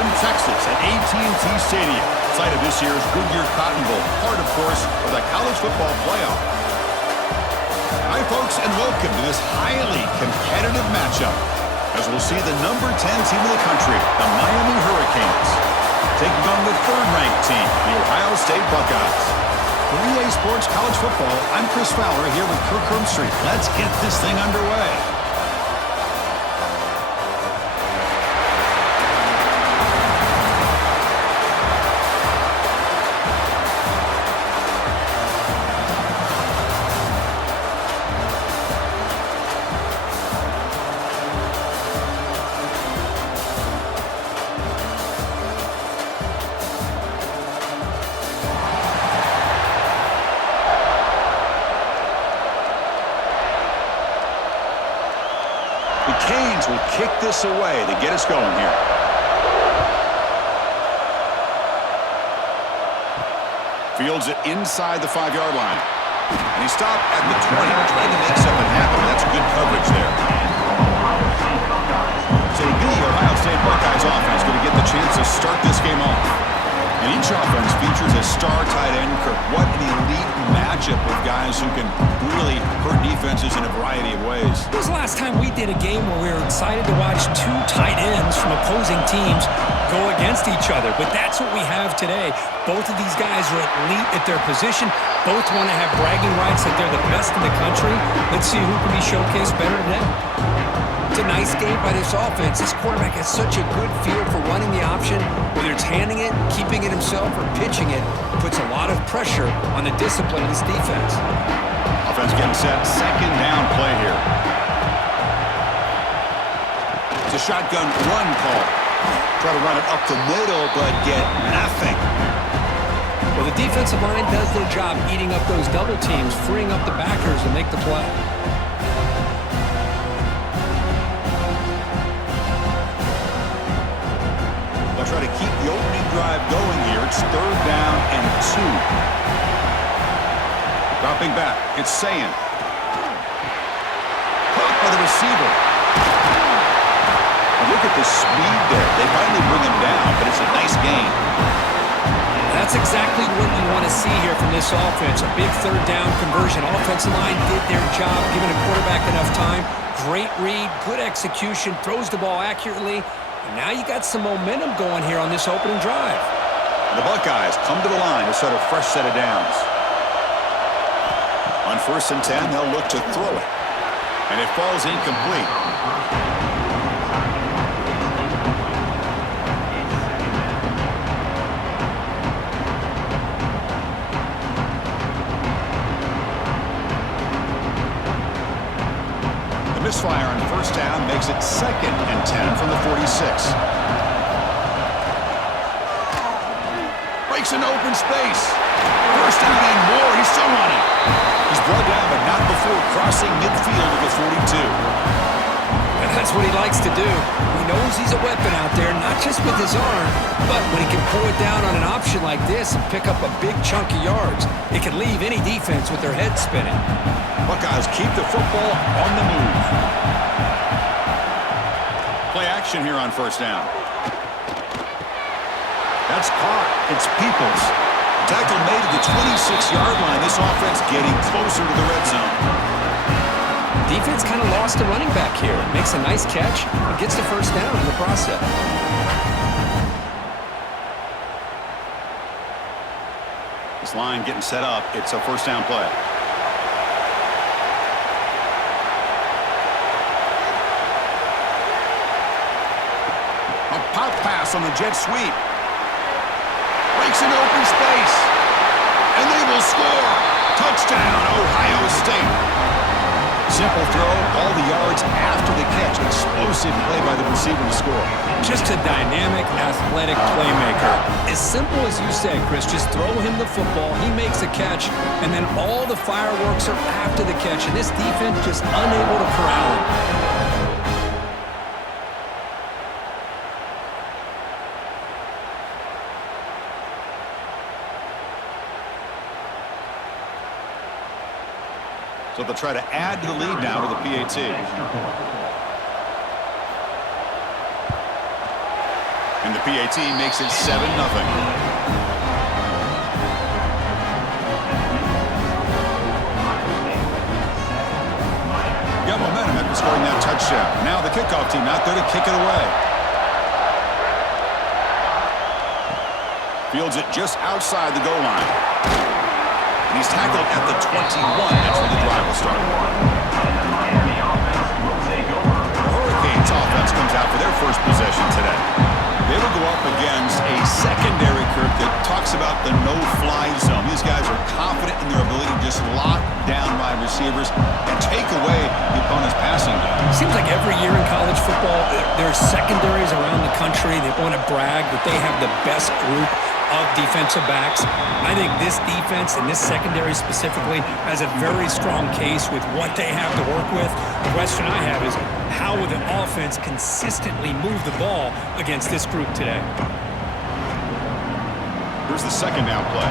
Austin, Texas at AT&T Stadium, site of this year's Goodyear Cotton Bowl, part, of course, of the college football playoff. Hi, folks, and welcome to this highly competitive matchup, as we'll see the number 10 team in the country, the Miami Hurricanes, taking on the third-ranked team, the Ohio State Buckeyes. For EA Sports College Football, I'm Chris Fowler here with Kirk Herbstreit. Let's get this thing underway. The Canes will kick this away to get us going here. Fields it inside the 5-yard line. And he stopped at the 20, trying to make something happen. That's good coverage there. So the Ohio State Buckeyes offense going to get the chance to start this game off. And each offense features a star tight end. Kirk, what an elite matchup of guys who can really hurt defenses in a variety of ways. When was the last time we did a game where we were excited to watch two tight ends from opposing teams go against each other? But that's what we have today. Both of these guys are elite at their position. Both want to have bragging rights that they're the best in the country. Let's see who can be showcased better today. It's a nice game by this offense. This quarterback has such a good feel for running the option. Whether it's handing it, keeping it himself, or pitching it, puts a lot of pressure on the discipline of this defense. Offense getting set. Second down play here. It's a shotgun run call. Try to run it up the middle, but get nothing. Well, the defensive line does their job eating up those double teams, freeing up the backers to make the play. They'll try to keep the opening drive going here. It's third down and 2. Dropping back, it's Sayan. Caught by the receiver. And look at the speed there. They finally bring him down, but it's a nice gain. That's exactly what you want to see here from this offense. A big third down conversion. Offensive line did their job, giving a quarterback enough time. Great read, good execution, throws the ball accurately. And now you got some momentum going here on this opening drive. The Buckeyes come to the line to set a fresh set of downs. On 1st and 10, they'll look to throw it. And it falls incomplete. The misfire on 1st down makes it 2nd and 10 from the 46. Breaks an open space. First down and more. He's still running. He's brought down, but not before crossing midfield of the 42. And that's what he likes to do. He knows he's a weapon out there, not just with his arm, but when he can pull it down on an option like this and pick up a big chunk of yards, it can leave any defense with their head spinning. Buckeyes keep the football on the move. Play action here on 1st down. That's caught. It's Peoples. Tackle made at the 26-yard line. This offense getting closer to the red zone. Defense kind of lost a running back here. Makes a nice catch and gets the 1st down in the process. This line getting set up. It's a 1st down play. A pop pass on the jet sweep. Breaks an open space. And they will score. Touchdown, Ohio State. Simple throw, all the yards after the catch. Explosive play by the receiver to score. Just a dynamic, athletic playmaker. As simple as you said, Chris, just throw him the football, he makes a catch, and then all the fireworks are after the catch. And this defense just unable to corral him. So they'll try to add to the lead now with the PAT. And the PAT makes it 7-0. Got momentum after scoring that touchdown. Now the kickoff team out there to kick it away. Fields it just outside the goal line. And he's tackled at the 21. That's where the drive will start. The Hurricanes offense comes out for their first possession today. They will go up against a secondary, Kirk, that talks about the no-fly zone. These guys are confident in their ability to just lock down wide receivers and take away the opponent's passing game. Seems like every year in college football, there's secondaries around the country that want to brag that they have the best group of defensive backs. I think this defense and this secondary specifically has a very strong case with what they have to work with. The question I have is, how will the offense consistently move the ball against this group today? Here's the second down play.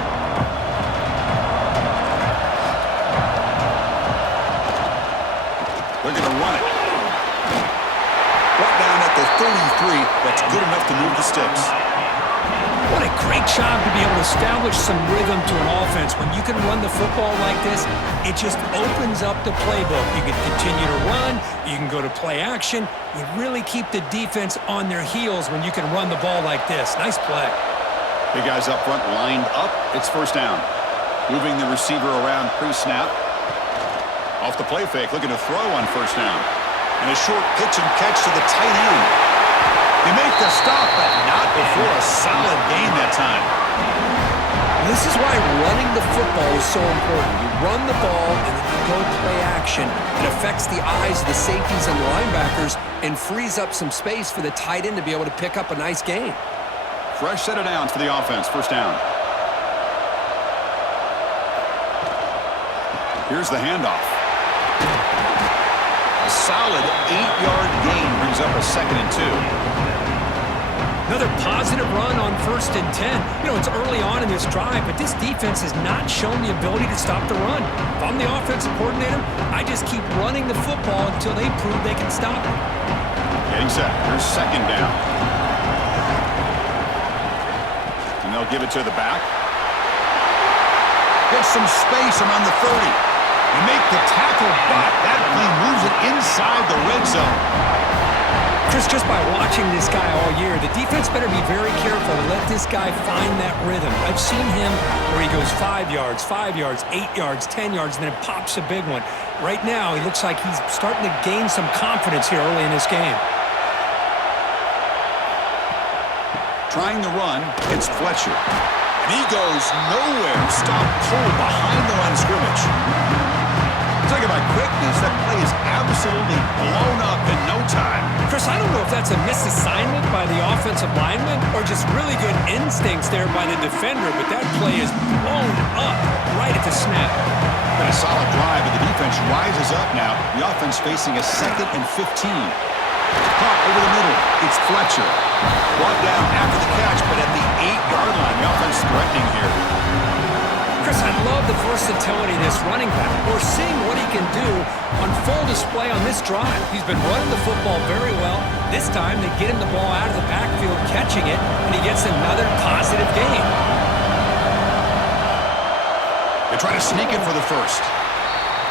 They're going to run it. Brought down at the 33. That's good enough to move the sticks. What a great job to be able to establish some rhythm to an offense. When you can run the football like this, it just opens up the playbook. You can continue to run. You can go to play action. You really keep the defense on their heels when you can run the ball like this. Nice play. Big guys up front lined up. It's first down. Moving the receiver around pre-snap. Off the play fake, looking to throw on first down. And a short pitch and catch to the tight end. They make the stop, but not before a solid gain that time. This is why running the football is so important. You run the ball and then you go play action. It affects the eyes of the safeties and the linebackers and frees up some space for the tight end to be able to pick up a nice gain. Fresh set of downs for the offense. First down. Here's the handoff. A solid 8-yard gain brings up a 2nd and 2. Another positive run on 1st and 10. You know, it's early on in this drive, but this defense has not shown the ability to stop the run. If I'm the offensive coordinator, I just keep running the football until they prove they can stop it. Getting set. Here's 2nd down. And they'll give it to the back. Gets some space around the 30. They make the tackle, but that play moves it inside the red zone. Chris, just by watching this guy all year, the defense better be very careful to let this guy find that rhythm. I've seen him where he goes 5 yards, 5 yards, 8 yards, 10 yards, and then it pops a big one. Right now, he looks like he's starting to gain some confidence here early in this game. Trying to run, it's Fletcher. And he goes nowhere. Stopped cold behind the line of scrimmage. Talking about quickness, that play is absolutely blown up in no time. Chris, I don't know if that's a misassignment by the offensive lineman or just really good instincts there by the defender, but that play is blown up right at the snap. Been a solid drive, but the defense rises up now. The offense facing a 2nd and 15. Caught over the middle. It's Fletcher. Brought down after the catch, but at the 8-yard line, the offense threatening here. Chris, I love the versatility of this running back. We're seeing what he can do on full display on this drive. He's been running the football very well. This time, they get him the ball out of the backfield, catching it, and he gets another positive gain. They try to sneak it for the first.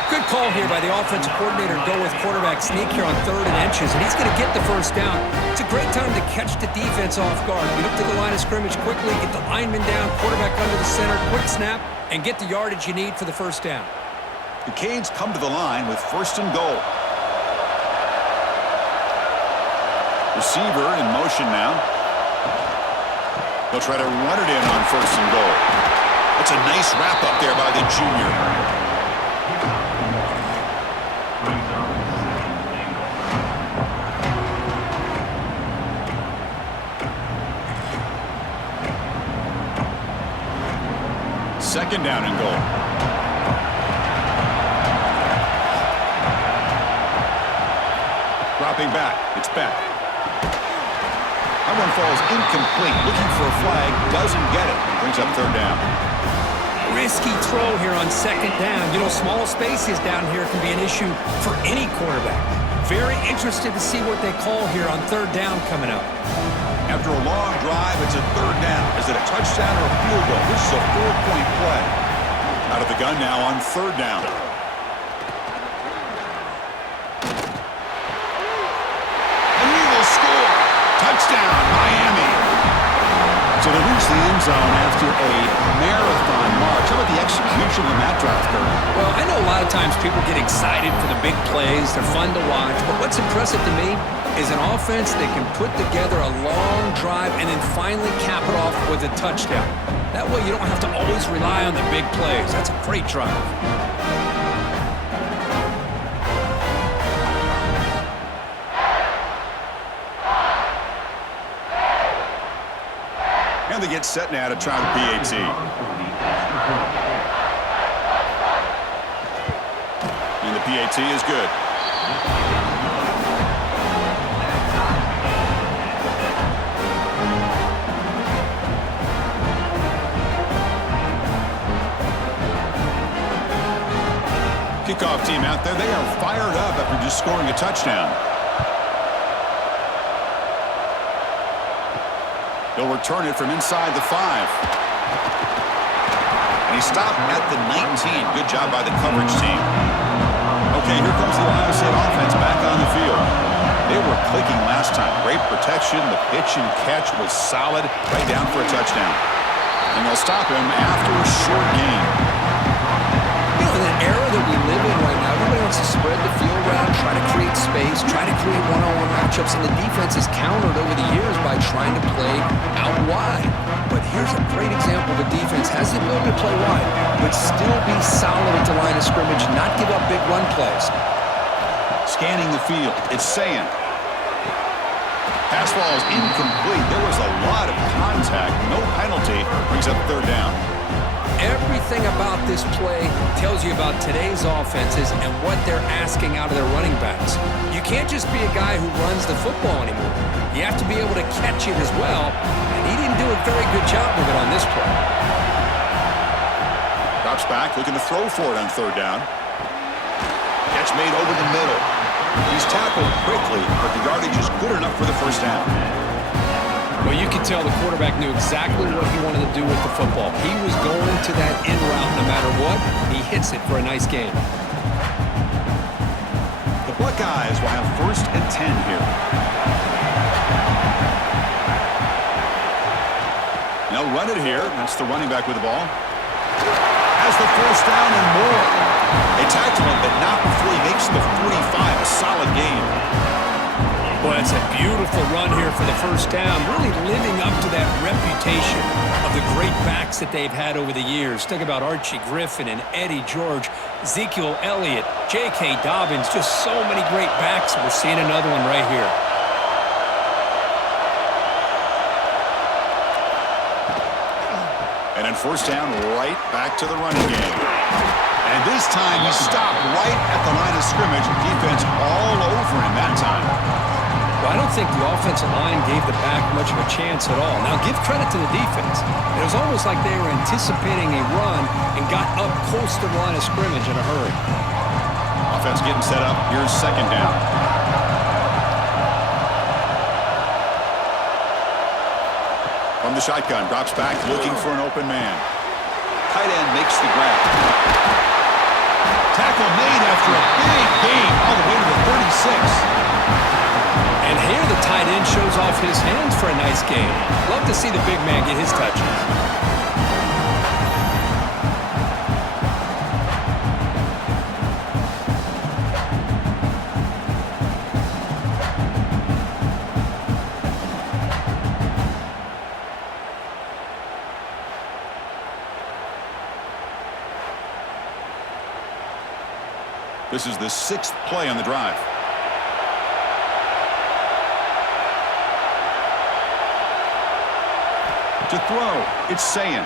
Good call here by the offensive coordinator to go with quarterback sneak here on 3rd and inches, and he's going to get the first down. It's a great time to catch the defense off guard. Get up to the line of scrimmage quickly, get the lineman down, quarterback under the center, quick snap, and get the yardage you need for the first down. The Canes come to the line with 1st and goal. Receiver in motion now. They'll try to run it in on 1st and goal. That's a nice wrap up there by the junior. Second down and goal. Dropping back. It's Beck. That one falls incomplete. Looking for a flag. Doesn't get it. Brings up 3rd down. Risky throw here on 2nd down. You know, small spaces down here can be an issue for any quarterback. Very interested to see what they call here on third down coming up. After a long drive, it's a third down. Is it a touchdown or a field goal? This is a 4-point play. Out of the gun now on third down. And he will score. Touchdown, Miami. So they reach the end zone after a marathon march. How about the execution on that drive, Kurt? Well, I know a lot of times people get excited for the big plays. They're fun to watch. But what's impressive to me is an offense that can put together a long drive and then finally cap it off with a touchdown. That way you don't have to always rely on the big plays. That's a great drive. And they get set now to try the PAT. And the PAT is good. Kickoff team out there, they are fired up after just scoring a touchdown. They'll return it from inside the 5. And he stopped at the 19. Good job by the coverage team. Okay, here comes the Ohio State offense back on the field. They were clicking last time. Great protection. The pitch and catch was solid. Right down for a touchdown. And they'll stop him after a short gain. You know, in an era that we live in right now, everybody wants to spread the field around, try to create space, try to create one-on-one matchups, and the defense is countered over the years by trying to play out wide. But here's a great example. The defense has the ability to play wide, but still be solid at the line of scrimmage, not give up big run plays. Scanning the field, it's saying. Pass ball is incomplete. There was a lot of contact. No penalty. Brings up third down. Everything about this play tells you about today's offenses and what they're asking out of their running backs. You can't just be a guy who runs the football anymore. You have to be able to catch it as well, and he didn't do a very good job of it on this play. Drops back, looking to throw for it on third down. Catch made over the middle. He's tackled quickly, but the yardage is good enough for the first down. Well, you could tell the quarterback knew exactly what he wanted to do with the football. He was going to that in route no matter what. He hits it for a nice gain. The Buckeyes will have 1st and 10 here. They'll run it here. That's the running back with the ball. Has the first down and more. They tackle him, but not before he makes the 45. A solid game. Boy, it's a beautiful run here for the first down, really living up to that reputation of the great backs that they've had over the years. Think about Archie Griffin and Eddie George, Ezekiel Elliott, J.K. Dobbins, just so many great backs, and we're seeing another one right here. And then first down, right back to the running game. And this time he stopped right at the line of scrimmage. Defense all over him that time. Well, I don't think the offensive line gave the back much of a chance at all. Now, give credit to the defense. It was almost like they were anticipating a run and got up close to the line of scrimmage in a hurry. Offense getting set up. Here's second down. From the shotgun, drops back, looking for an open man. Tight end makes the grab. Tackle made after a big gain all the way to the 36. And here the tight end shows off his hands for a nice game. Love to see the big man get his touches. This is the 6th play on the drive. To throw, it's Sayin.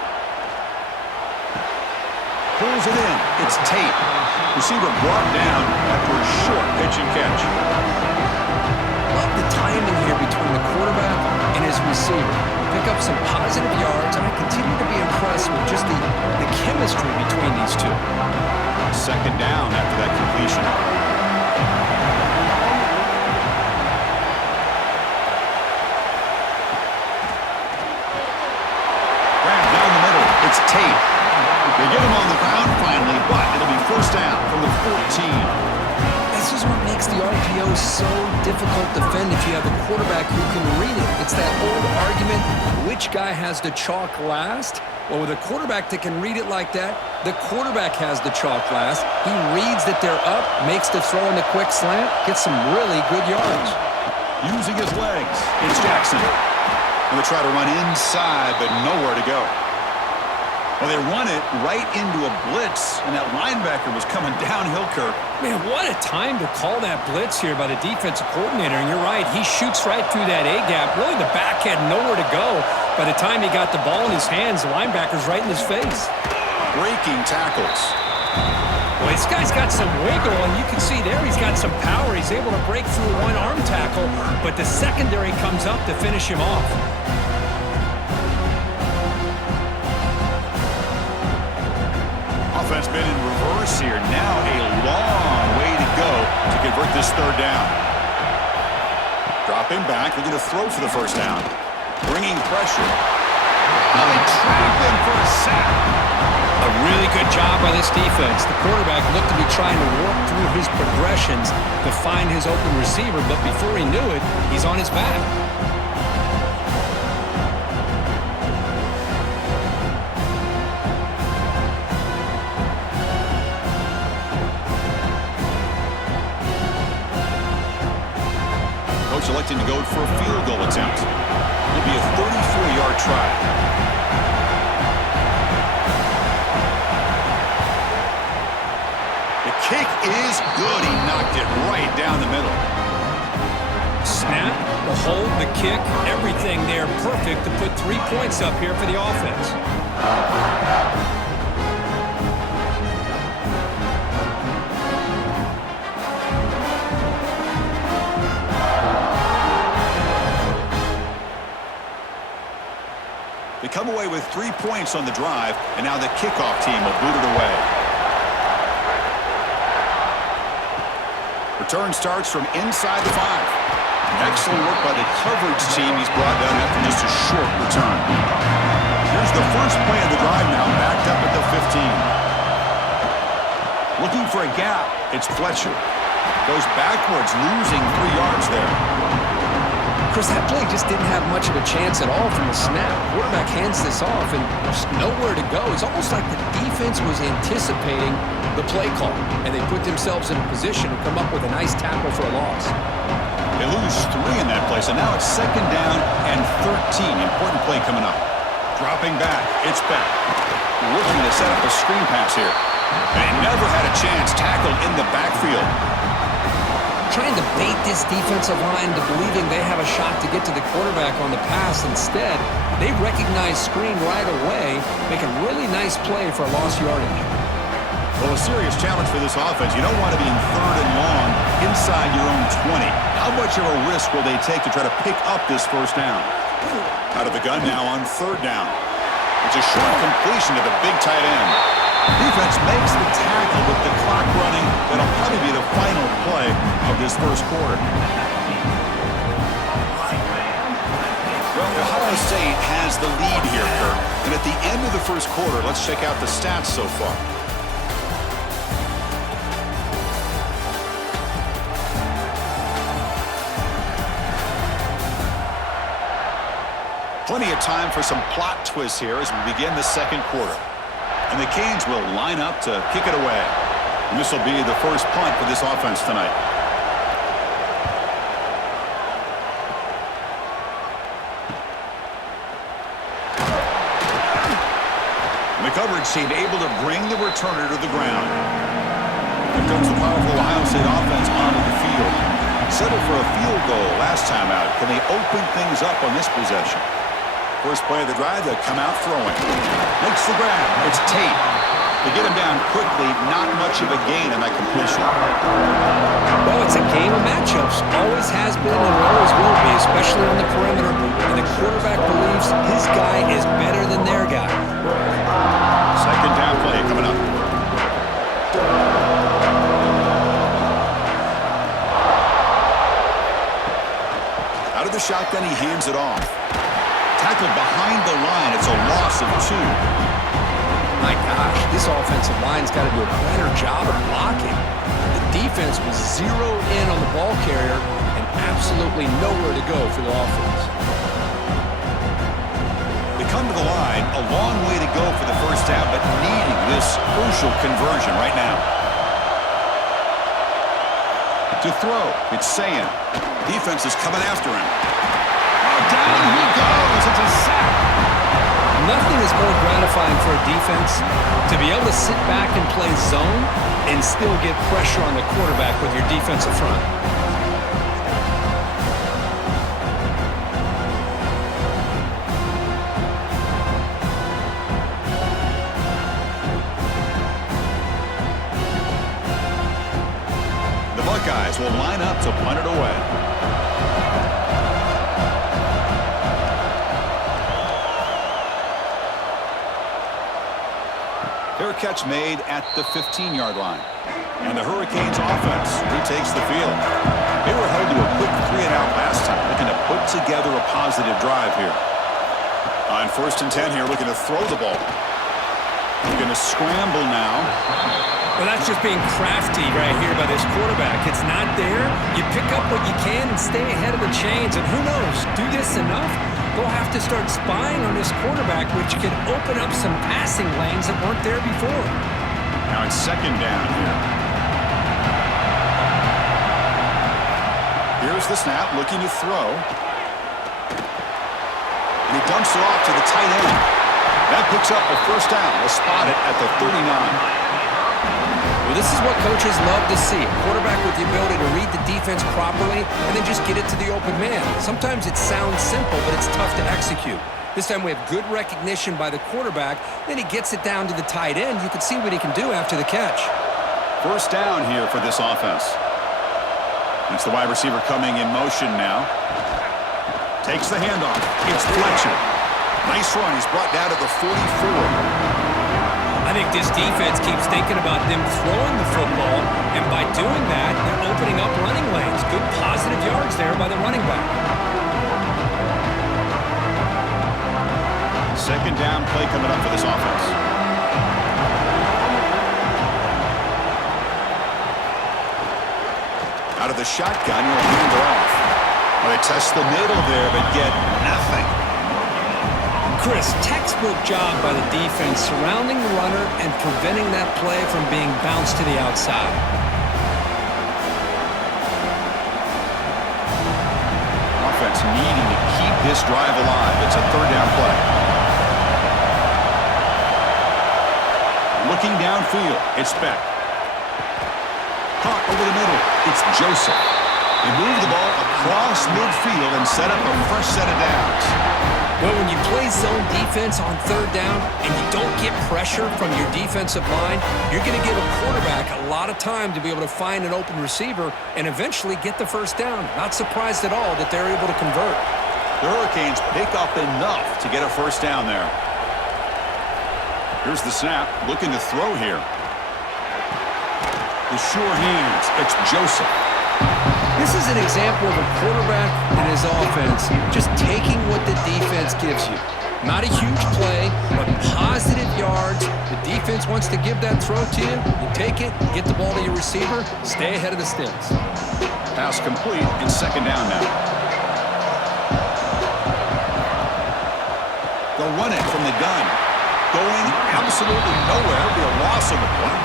Pulls it in, it's Tate. Receiver brought down after a short pitch and catch. Love the timing here between the quarterback and his receiver. Pick up some positive yards, and I continue to be impressed with just the chemistry between these two. Second down after that completion. difficult to defend if you have a quarterback who can read it. It's that old argument, which guy has the chalk last? Well, with a quarterback that can read it like that, the quarterback has the chalk last. He reads that they're up, makes the throw in the quick slant, gets some really good yards. Using his legs, it's Jackson. And they try to run inside, but nowhere to go. Well, they run it right into a blitz, and that linebacker was coming downhill, Kirk. Man, what a time to call that blitz here by the defensive coordinator. And you're right, he shoots right through that A-gap. Really, the back had nowhere to go. By the time he got the ball in his hands, the linebacker's right in his face. Breaking tackles. Well, this guy's got some wiggle, and you can see there he's got some power. He's able to break through one arm tackle, but the secondary comes up to finish him off. Offense been in reverse here. Now a long way to go to convert this third down. Dropping back, looking to throw for the first down. Bringing pressure. Oh, they trap him for a sack. A really good job by this defense. The quarterback looked to be trying to work through his progressions to find his open receiver, but before he knew it, he's on his back. Coach electing to go for a field goal attempt. It'll be a 34-yard try. The kick is good. He knocked it right down the middle. Snap, the hold, the kick, everything there perfect to put 3 points up here for the offense. They come away with 3 points on the drive, and now the kickoff team will boot it away. Return starts from inside the 5. Excellent work by the coverage team. He's brought down after just a short return. Here's the first play of the drive now, backed up at the 15. Looking for a gap, it's Fletcher. Goes backwards, losing 3 yards there. Chris, that play just didn't have much of a chance at all from the snap. Quarterback hands this off, and there's nowhere to go. It's almost like the defense was anticipating the play call, and they put themselves in a position to come up with a nice tackle for a loss. They lose 3 in that play, so now it's second down and 13. Important play coming up. Dropping back, it's back. Looking to set up a screen pass here. And he never had a chance, tackled in the backfield. Trying to bait this defensive line to believing they have a shot to get to the quarterback on the pass. Instead, they recognize screen right away, make a really nice play for a lost yardage. Well, a serious challenge for this offense. You don't want to be in third and long inside your own 20. How much of a risk will they take to try to pick up this first down? Out of the gun now on third down. It's a short completion to the big tight end. Defense makes the tackle with the clock running. That'll probably be the final play of this first quarter. Well, Ohio State has the lead here, Kirk. And at the end of the first quarter, let's check out the stats so far. Plenty of time for some plot twists here as we begin the second quarter. And the Canes will line up to kick it away. And this will be the first punt for this offense tonight. And the coverage team able to bring the returner to the ground. Here comes the powerful Ohio State offense onto the field. Settled for a field goal last time out. Can they open things up on this possession? First play of the drive, they'll come out throwing. Makes the grab. It's Tate. They get him down quickly. Not much of a gain in that completion. Well, it's a game of matchups. Always has been and always will be, especially on the perimeter. And the quarterback believes his guy is better than their guy. Second down play coming up. Out of the shotgun, he hands it off. Tackled behind the line. It's a loss of 2. My gosh, this offensive line's got to do a better job of blocking. The defense was zeroed in on the ball carrier, and absolutely nowhere to go for the offense. They come to the line, a long way to go for the first down, but needing this crucial conversion right now. To throw, it's Sayan. Defense is coming after him. Oh, down he goes. It's a sack. Nothing is more gratifying for a defense to be able to sit back and play zone and still get pressure on the quarterback with your defensive front. The Buckeyes will line up to punt it away. Fair catch made at the 15-yard line. And the Hurricanes offense retakes the field. They were held to a quick 3-and-out last time, looking to put together a positive drive here. On 1st and 10 here, looking to throw the ball. They're going to scramble now. Well, that's just being crafty right here by this quarterback. It's not there. You pick up what you can and stay ahead of the chains. And who knows, do this enough, they'll have to start spying on this quarterback, which could open up some passing lanes that weren't there before. Now it's 2nd down here. Here's the snap, looking to throw. And he dumps it off to the tight end. That picks up a 1st down. They'll spot it at the 39. Well, this is what coaches love to see. A quarterback with the ability to read the defense properly and then just get it to the open man. Sometimes it sounds simple, but it's tough to execute. This time we have good recognition by the quarterback. Then he gets it down to the tight end. You can see what he can do after the catch. 1st down here for this offense. It's the wide receiver coming in motion now. Takes the handoff. It's Fletcher. Nice run. He's brought down to the 44. I think this defense keeps thinking about them throwing the football, and by doing that, they're opening up running lanes. Good positive yards there by the running back. 2nd down play coming up for this offense. Out of the shotgun, he'll hand it off. Well, they test the middle there, but get nothing. Chris, textbook job by the defense surrounding the runner and preventing that play from being bounced to the outside. Offense needing to keep this drive alive. It's a 3rd down play. Looking downfield, it's Beck. Caught over the middle, it's Joseph. They move the ball across midfield and set up a fresh set of downs. Well, when you play zone defense on 3rd down and you don't get pressure from your defensive line, you're going to give a quarterback a lot of time to be able to find an open receiver and eventually get the 1st down. Not surprised at all that they're able to convert. The Hurricanes pick up enough to get a 1st down there. Here's the snap, looking to throw here. The sure hands, it's Joseph. This is an example of a quarterback and his offense just taking what the defense gives you. Not a huge play, but positive yards. The defense wants to give that throw to you. You take it, get the ball to your receiver, stay ahead of the sticks. Pass complete in 2nd down now. They'll run it from the gun. Going absolutely nowhere. It'll be a loss on the play.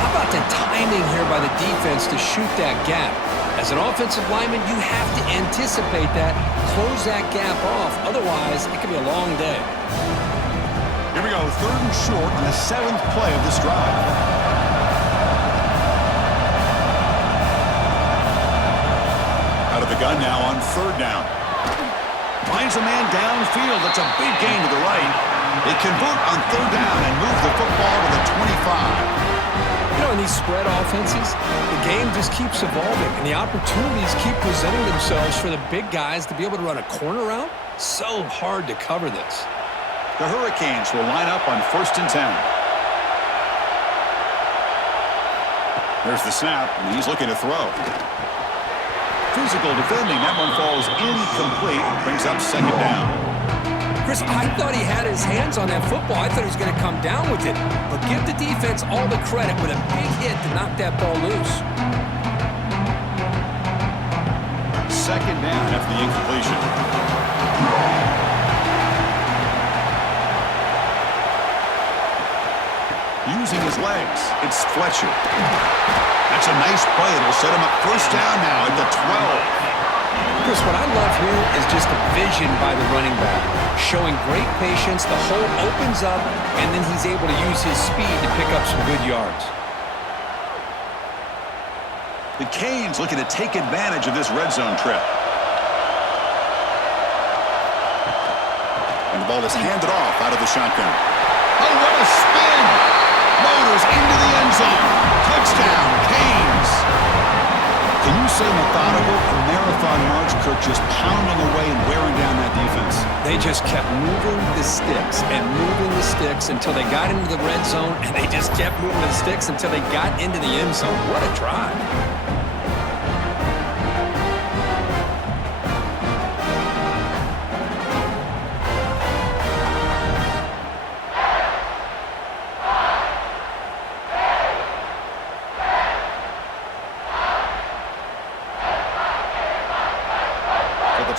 How about the timing here by the defense to shoot that gap? As an offensive lineman, you have to anticipate that, close that gap off. Otherwise, it could be a long day. Here we go, 3rd and short on the 7th play of this drive. Out of the gun now on 3rd down. Finds a man downfield. That's a big gain to the right. They convert on 3rd down and move the football to the 25. You know, in these spread offenses, the game just keeps evolving, and the opportunities keep presenting themselves for the big guys to be able to run a corner route. So hard to cover this. The Hurricanes will line up on 1st and 10. There's the snap, and he's looking to throw. Physical defending. That one falls incomplete. Brings up 2nd down. Chris, I thought he had his hands on that football. I thought he was going to come down with it. But give the defense all the credit with a big hit to knock that ball loose. second down after the incompletion. Using his legs, it's Fletcher. That's a nice play. It'll set him up first down now at the 12. Chris, what I love here is just the vision by the running back. Showing great patience, the hole opens up, and then he's able to use his speed to pick up some good yards. The Canes looking to take advantage of this red zone trip. And the ball is handed off out of the shotgun. Oh, what a spin! Motors into the end zone. Touchdown, Canes! Can you say methodical? A marathon march, Kirk, just pounding away and wearing down that defense. They just kept moving the sticks and moving the sticks until they got into the red zone, and they just kept moving the sticks until they got into the end zone. What a drive.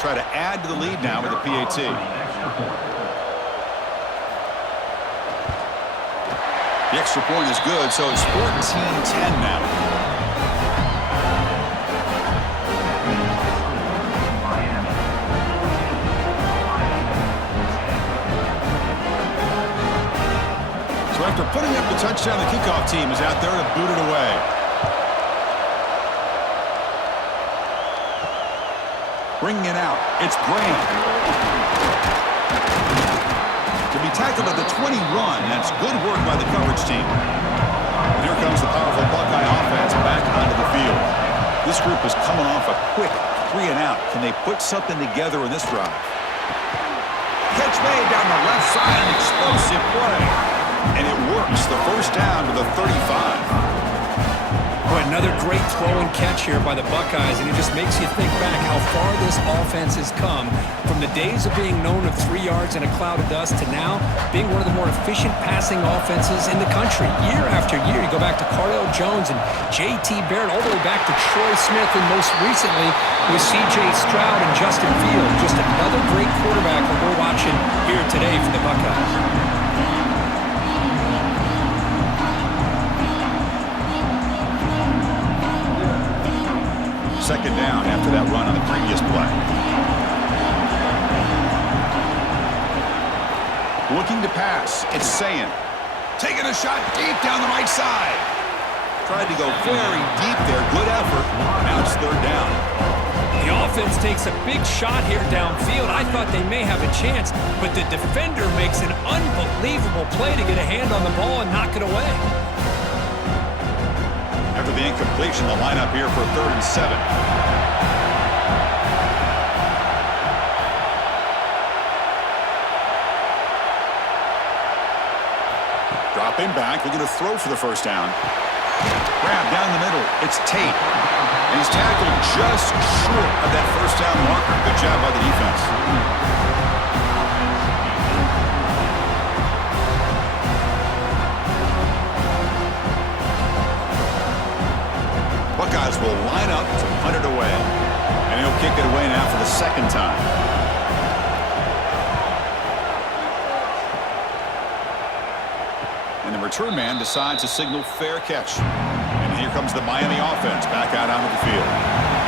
Try to add to the lead now with the PAT. The extra point is good, so it's 14-10 now. So after putting up the touchdown, the kickoff team is out there to boot it away. Bringing it out, it's Graham. To be tackled at the 21, that's good work by the coverage team. And here comes the powerful Buckeye offense back onto the field. This group is coming off a quick 3-and-out. Can they put something together in this drive? Catch made down the left side, an explosive play. And it works, the first down to the 35. Boy, another great throw and catch here by the Buckeyes, and it just makes you think back how far this offense has come from the days of being known of 3 yards in a cloud of dust to now being one of the more efficient passing offenses in the country. Year after year, you go back to Cardell Jones and J.T. Barrett, all the way back to Troy Smith, and most recently with C.J. Stroud and Justin Fields. Just another great quarterback that we're watching here today for the Buckeyes. Second down after that run on the previous play. Looking to pass, it's Sayin. Taking a shot deep down the right side. Tried to go very deep there. Good effort. Now it's third down. The offense takes a big shot here downfield. I thought they may have a chance, but the defender makes an unbelievable play to get a hand on the ball and knock it away. After the incompletion, the lineup here for 3rd and 7. Dropping back, looking to throw for the first down. Grab down the middle, it's Tate. And he's tackled just short of that first down marker. Good job by the defense. Buckeyes will line up to punt it away. And he'll kick it away now for the second time. And the return man decides to signal fair catch. And here comes the Miami offense back out onto the field.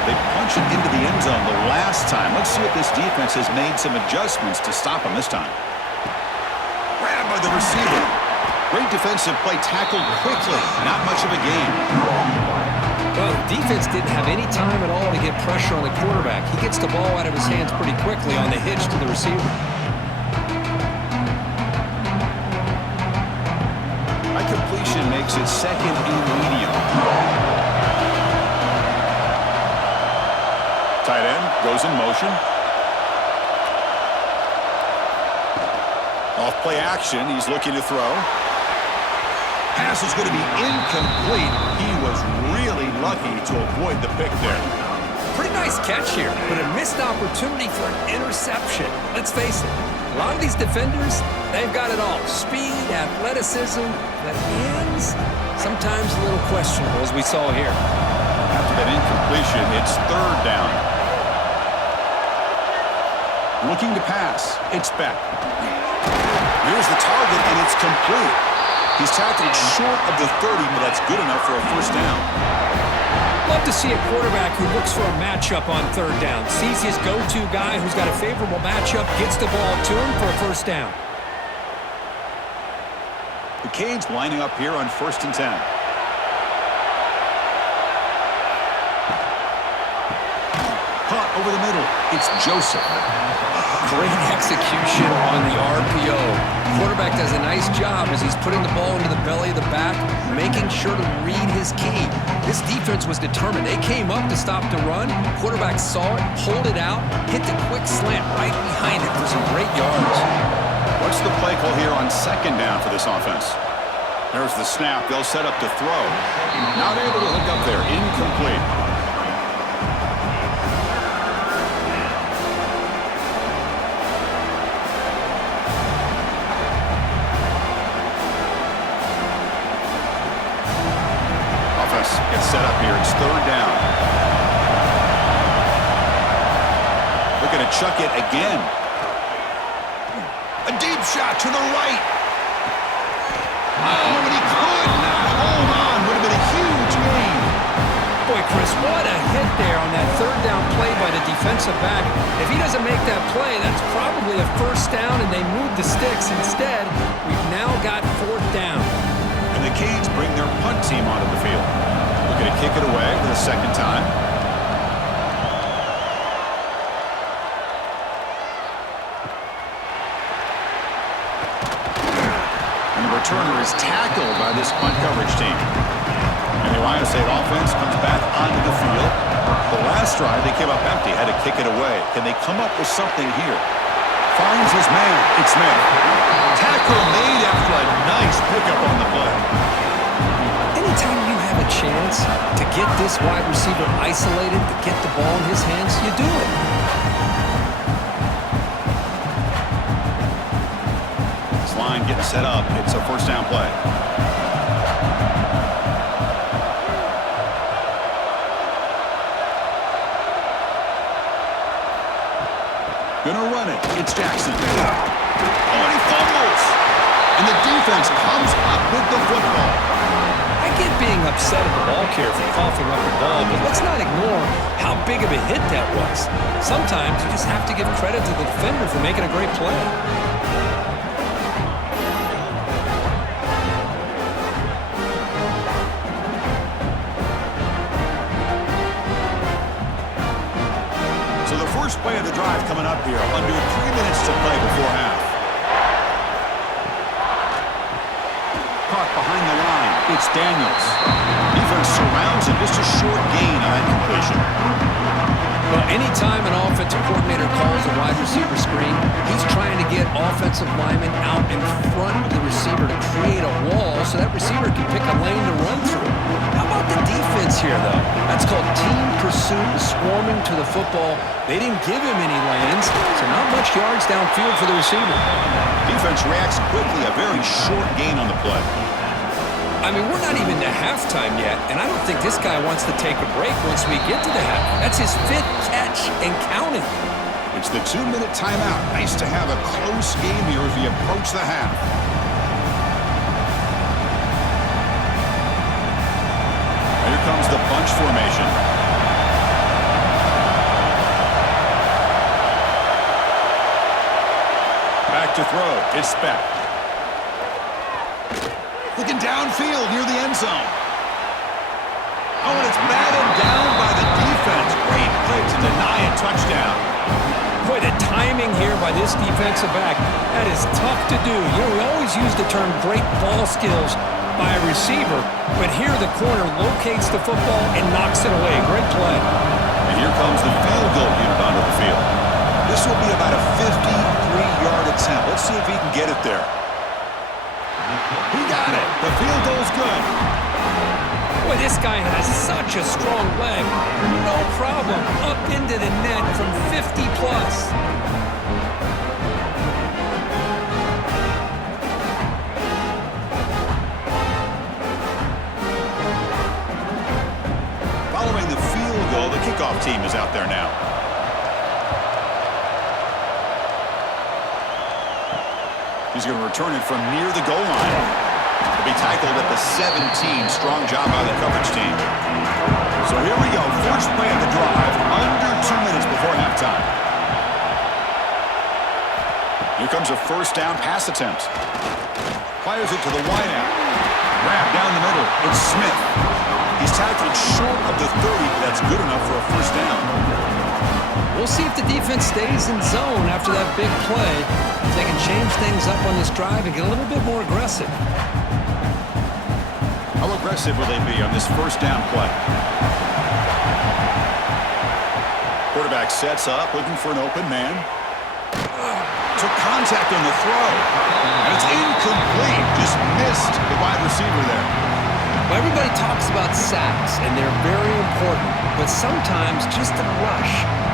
They punch it into the end zone the last time. Let's see if this defense has made some adjustments to stop them this time. Grabbed by the receiver. Great defensive play, tackled quickly. Not much of a gain. Well, the defense didn't have any time at all to get pressure on the quarterback. He gets the ball out of his hands pretty quickly on the hitch to the receiver. High completion makes it second and medium. Tight end goes in motion. Off play action, he's looking to throw. Pass is going to be incomplete. He was really lucky to avoid the pick there. Pretty nice catch here, but a missed opportunity for an interception. Let's face it, a lot of these defenders, they've got it all. Speed, athleticism, but hands, sometimes a little questionable, as we saw here. After that incompletion, it's third down. Looking to pass. It's back. Here's the target, and it's complete. He's tackled short of the 30, but that's good enough for a first down. Love to see a quarterback who looks for a matchup on third down. Sees his go-to guy who's got a favorable matchup, gets the ball to him for a first down. The Canes lining up here on 1st and 10. Caught over the middle. It's Joseph. Great execution on the RPO. Quarterback does a nice job as he's putting the ball into the belly of the back, making sure to read his key. This defense was determined. They came up to stop the run. Quarterback saw it, pulled it out, hit the quick slant right behind it for some great yards. What's the play call here on 2nd down for this offense? There's the snap. They'll set up to throw. Not able to hook up there. Incomplete. Gets set up here. It's 3rd down. Looking to chuck it again. A deep shot to the right. Oh, and he could not hold on. Would have been a huge gain. Boy, Chris, what a hit there on that 3rd down play by the defensive back. If he doesn't make that play, that's probably a first down, and they move the sticks. Instead, we've now got 4th down. And the Canes bring their punt team onto the field. Looking to kick it away for the 2nd time. And the returner is tackled by this punt coverage team. And the Ohio State offense comes back onto the field. The last drive, they came up empty, had to kick it away. Can they come up with something here? Finds his man. It's Smith. Tackle made after a nice pickup on the play. Anytime you have a chance to get this wide receiver isolated, to get the ball in his hands, you do it. This line getting set up. It's a first down play. Gonna run it. It's Jackson. Oh, and he fumbles. And the defense comes up with the football. I get being upset at the ball carrier for coughing up the ball, but let's not ignore how big of a hit that was. Sometimes you just have to give credit to the defender for making a great play. So the first play of the drive coming up here. Under 3 minutes to play before half. Caught behind the line. It's Daniels. Defense surrounds him. Just a short gain on that completion. Well, anytime an offensive coordinator calls a wide receiver screen, he's trying to get offensive linemen out in front of the receiver to create a wall so that receiver can pick a lane to run through. How about the defense here, though? That's called team pursuit, swarming to the football. They didn't give him any lanes, so not much yards downfield for the receiver. Defense reacts quickly. A very short gain on the play. I mean, we're not even to halftime yet, and I don't think this guy wants to take a break once we get to the half. That's his 5th catch and counting. It's the 2-minute timeout. Nice to have a close game here as we approach the half. Here comes the bunch formation. Back to throw. It's back. Looking downfield near the end zone. Oh, and it's batted down by the defense. Great play to deny a touchdown. Boy, the timing here by this defensive back, that is tough to do. You know, we always use the term great ball skills by a receiver, but here the corner locates the football and knocks it away. Great play. And here comes the field goal unit onto the field. This will be about a 53-yard attempt. Let's see if he can get it there. He got it. The field goal's good. Boy, this guy has such a strong leg. No problem. Up into the net from 50 plus. Following the field goal, the kickoff team is out there now. He's going to return it from near the goal line. He'll be tackled at the 17. Strong job by the coverage team. So here we go. First play of the drive, under 2 minutes before halftime. Here comes a first down pass attempt. Fires it to the wideout. Grab down the middle. It's Smith. He's tackled short of the 30, but that's good enough for a first down. We'll see if the defense stays in zone after that big play. If they can change things up on this drive and get a little bit more aggressive. How aggressive will they be on this first down play? Quarterback sets up, looking for an open man. Took contact on the throw. And it's incomplete. Just missed the wide receiver there. Well, everybody talks about sacks, and they're very important. But sometimes just the rush,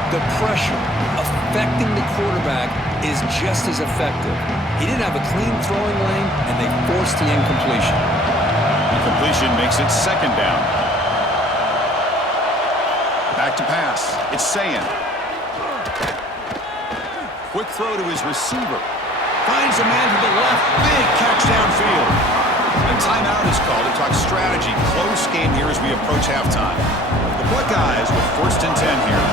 the pressure, affecting the quarterback is just as effective. He didn't have a clean throwing lane, and they forced the incompletion. Incompletion makes it second down. Back to pass. It's Sayan. Quick throw to his receiver. Finds a man to the left. Big catch downfield. A timeout is called to talk strategy. Close game here as we approach halftime. The Buckeyes with first and 10 here.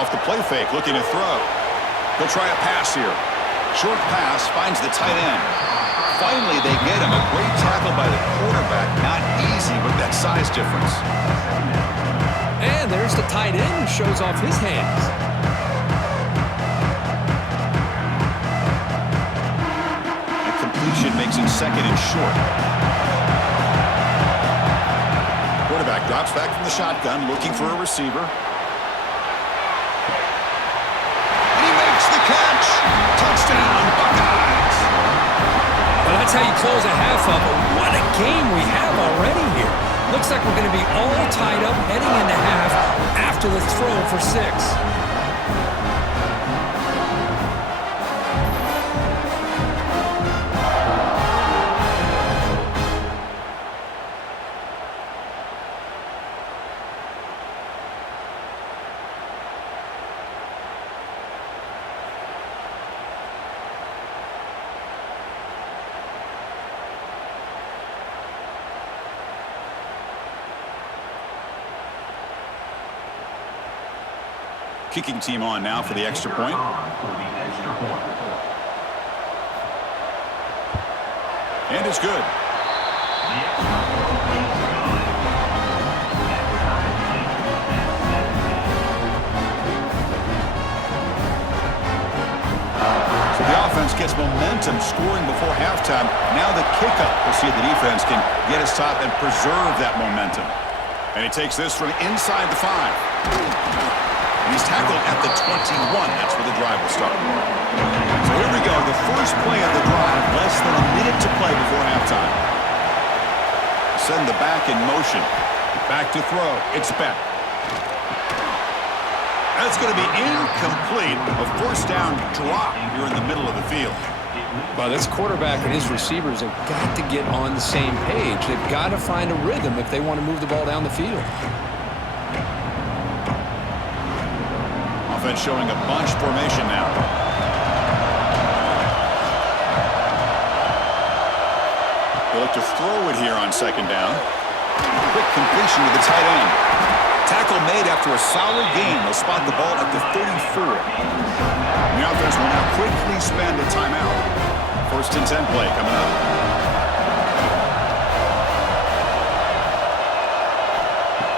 Off the play fake, looking to throw. He'll try a pass here. Short pass, finds the tight end. Finally, they get him. A great tackle by the quarterback. Not easy with that size difference. And there's the tight end who shows off his hands. The completion makes it second and short. Quarterback drops back from the shotgun, looking for a receiver. And he makes the catch. Touchdown, Buckeyes. Well, that's how you close a half up. What a game we have already here. Looks like we're going to be all tied up heading into half after the throw for 6. Kicking team on now for the extra point. And it's good. So the offense gets momentum scoring before halftime. Now the kickoff. We'll see if the defense can get a stop and preserve that momentum. And he takes this from inside the 5. He's tackled at the 21. That's where the drive will start. So here we go. The first play of the drive. Less than a minute to play before halftime. Send the back in motion. Back to throw. It's Beck. That's going to be incomplete. A first down drop here in the middle of the field. Well, this quarterback and his receivers have got to get on the same page. They've got to find a rhythm if they want to move the ball down the field. Offense showing a bunch formation now. They look to throw it here on second down. Quick completion to the tight end. Tackle made after a solid gain. They'll spot the ball at the 34. The offense will now quickly spend a timeout. First and 10 play coming up.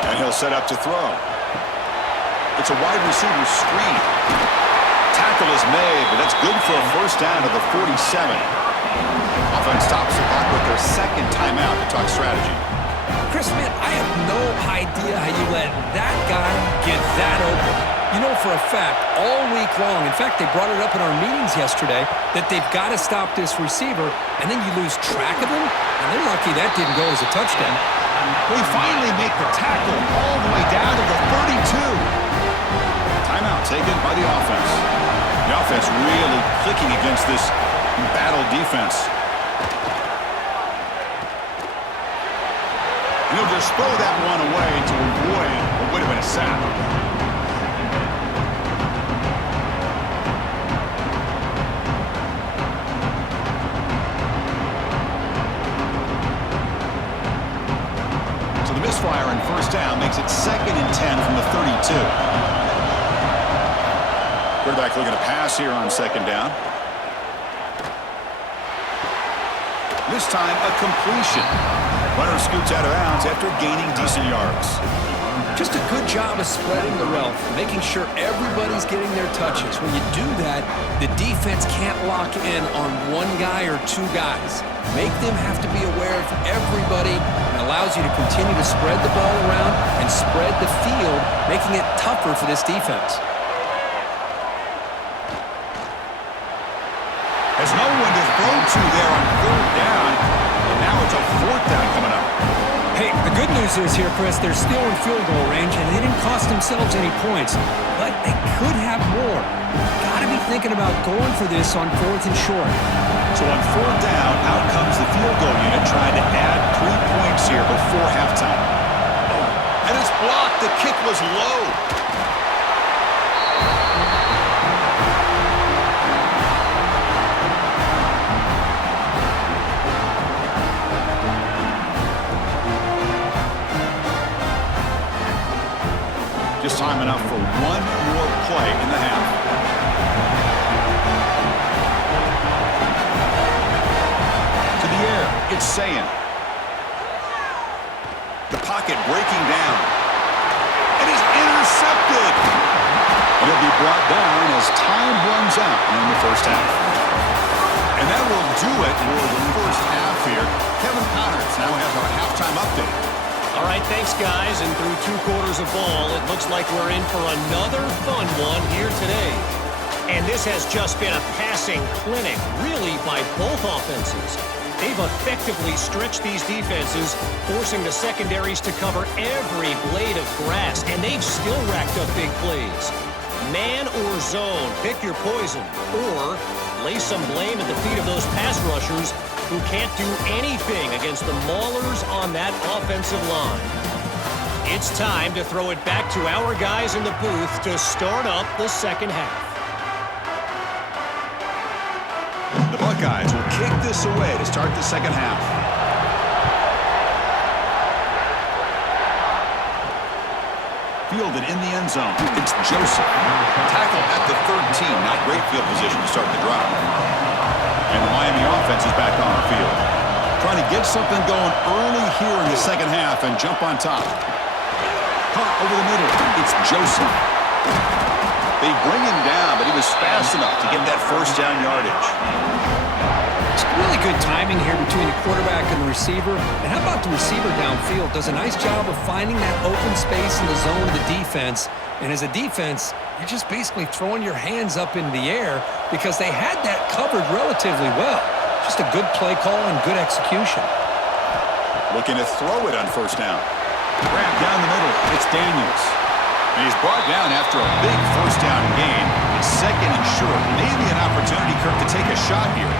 And he'll set up to throw. It's a wide receiver screen. Tackle is made, but that's good for a first down to the 47. Offense stops the clock with their second timeout to talk strategy. Chris, man, I have no idea how you let that guy get that open. You know for a fact, all week long, in fact, they brought it up in our meetings yesterday, that they've got to stop this receiver, and then you lose track of him, and they're lucky that didn't go as a touchdown. We finally make the tackle all the way down to the 32. Timeout taken by the offense. The offense really clicking against this battle defense. And he'll just throw that one away to avoid what would have been a sack. 2. Quarterback looking to pass here on 2nd down. This time, a completion. Runner scoots out of bounds after gaining decent yards. Just a good job of spreading the wealth, making sure everybody's getting their touches. When you do that, the defense can't lock in on one guy or two guys. Make them have to be aware of everybody, and allows you to continue to spread the ball around and spread the field, making it tougher for this defense. There's no one to throw to there on 3rd down, and now it's a 4th down coming up. Hey, the good news is here, Chris, they're still in field goal range, and they didn't cost themselves any points, but they could have more. Got to be thinking about going for this on 4th and short. So on 4th down, out comes the field goal unit trying to add 3 points here before halftime. And it's blocked. The kick was low. Just time enough for one more play in the half. To the air, it's Sayan. The pocket breaking down. And he's intercepted. And he'll be brought down as time runs out in the first half. And that will do it for the first half here. Kevin Connors now has our halftime update. All right, thanks, guys. And through 2 quarters of ball, it looks like we're in for another fun one here today. And this has just been a passing clinic, really, by both offenses. They've effectively stretched these defenses, forcing the secondaries to cover every blade of grass, and they've still racked up big plays. Man or zone, pick your poison, or lay some blame at the feet of those pass rushers who can't do anything against the maulers on that offensive line. It's time to throw it back to our guys in the booth to start up the second half. The Buckeyes will kick this away to start the second half. Fielded in the end zone. It's Joseph. Tackled at the 13. Not great field position to start the drive. And the Miami offense is back on the field. Trying to get something going early here in the second half and jump on top. Caught over the middle. It's Joseph. They bring him down, but he was fast enough to get that first down yardage. It's really good timing here between the quarterback and the receiver. And how about the receiver downfield? Does a nice job of finding that open space in the zone of the defense. And as a defense, you're just basically throwing your hands up in the air because they had that covered relatively well. Just a good play call and good execution. Looking to throw it on first down. Grab down the middle. It's Daniels. And he's brought down after a big first down gain. It's 2nd and short. Maybe an opportunity, Kirk, to take a shot here.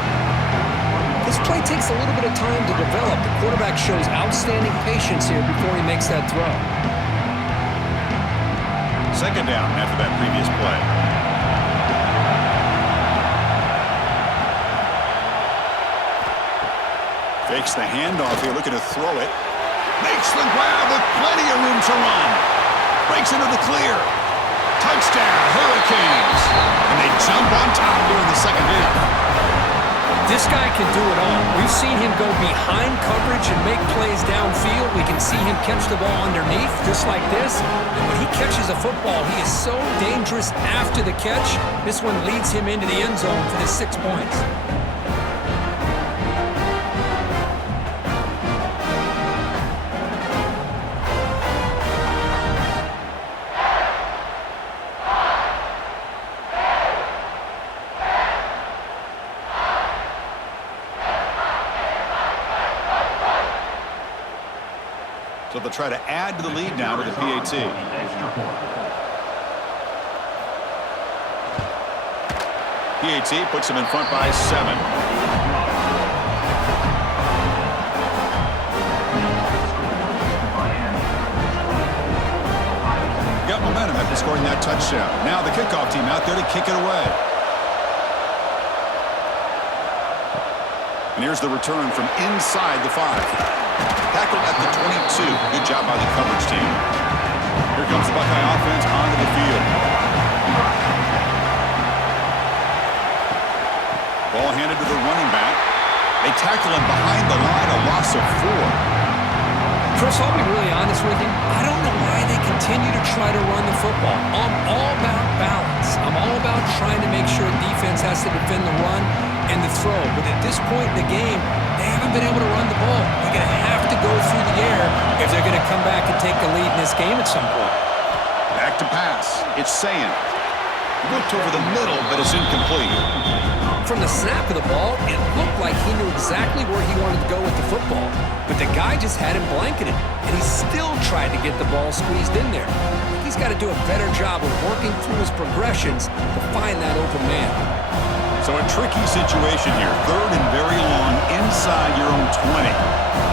This play takes a little bit of time to develop. The quarterback shows outstanding patience here before he makes that throw. 2nd down after that previous play. Fakes the handoff here, looking to throw it. Makes the grab with plenty of room to run. Breaks into the clear. Touchdown, Hurricanes. And they jump on top here in the second half. This guy can do it all. We've seen him go behind coverage and make plays downfield. We can see him catch the ball underneath, just like this. And when he catches a football, he is so dangerous after the catch. This one leads him into the end zone for the 6 points. So they'll try to add to the lead now with the PAT. PAT puts them in front by 7. Got momentum after scoring that touchdown. Now the kickoff team out there to kick it away. And here's the return from inside the 5. Tackled at the 22. Good job by the coverage team. Here comes the Buckeye offense on added to the running back. They tackle him behind the line, a loss of 4. Chris, I'll be really honest with you. I don't know why they continue to try to run the football. I'm all about balance. I'm all about trying to make sure defense has to defend the run and the throw. But at this point in the game, they haven't been able to run the ball. They're going to have to go through the air if they're going to come back and take the lead in this game at some point. Back to pass. It's Sayan. Looked over the middle, but it's incomplete. From the snap of the ball, it looked like he knew exactly where he wanted to go with the football. But the guy just had him blanketed, and he still tried to get the ball squeezed in there. He's got to do a better job of working through his progressions to find that open man. So a tricky situation here. 3rd and very long inside your own 20.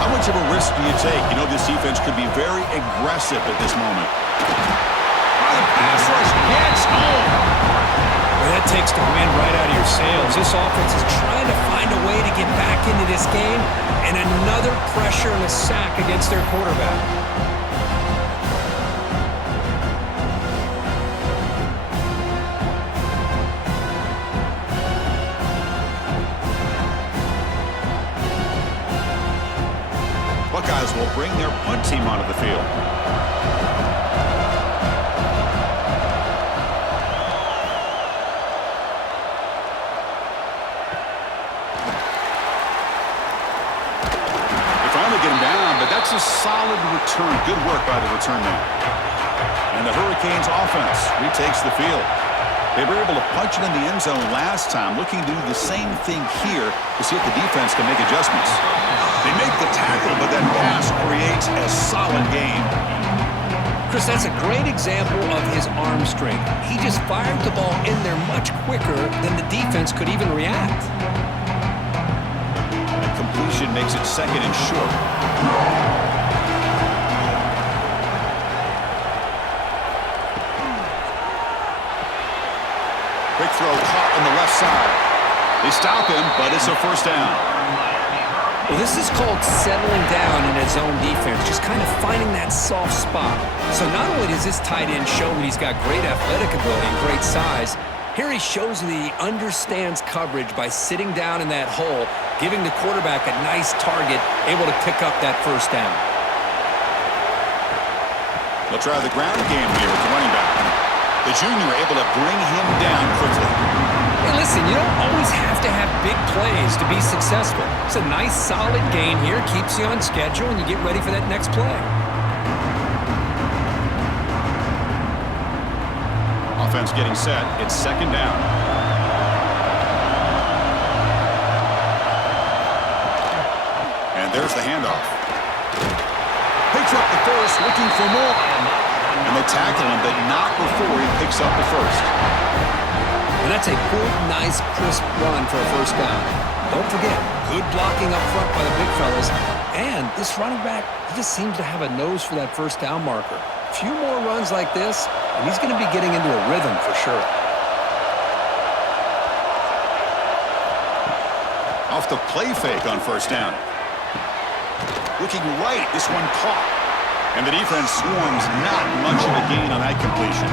How much of a risk do you take? You know this defense could be very aggressive at this moment. The pass rush gets home. Well, that takes the wind right out of your sails. This offense is trying to find a way to get back into this game, and another pressure and a sack against their quarterback. Buckeyes will bring their punt team onto the field. That's a solid return. Good work by the return man. And the Hurricanes offense retakes the field. They were able to punch it in the end zone last time, looking to do the same thing here to see if the defense can make adjustments. They make the tackle, but that pass creates a solid game. Chris, that's a great example of his arm strength. He just fired the ball in there much quicker than the defense could even react. That completion makes it 2nd and short. Quick throw caught on the left side. They stop him, but it's a first down. Well, this is called settling down in his own defense, just kind of finding that soft spot. So not only does this tight end show that he's got great athletic ability and great size, here he shows that he understands coverage by sitting down in that hole, giving the quarterback a nice target, able to pick up that first down. They'll try the ground game here with the running back. The junior able to bring him down quickly. Hey, listen, you don't always have to have big plays to be successful. It's a nice, solid gain here, keeps you on schedule, and you get ready for that next play. Offense getting set. It's 2nd down. And there's the handoff. Picks up the first, looking for more. And they tackle him, but not before he picks up the first. And that's a good, nice, crisp run for a first down. Don't forget, good blocking up front by the big fellas. And this running back, he just seems to have a nose for that first down marker. A few more runs like this, and he's going to be getting into a rhythm for sure. Off the play fake on first down. Looking right, this one caught. And the defense swarms, not much of a gain on that completion.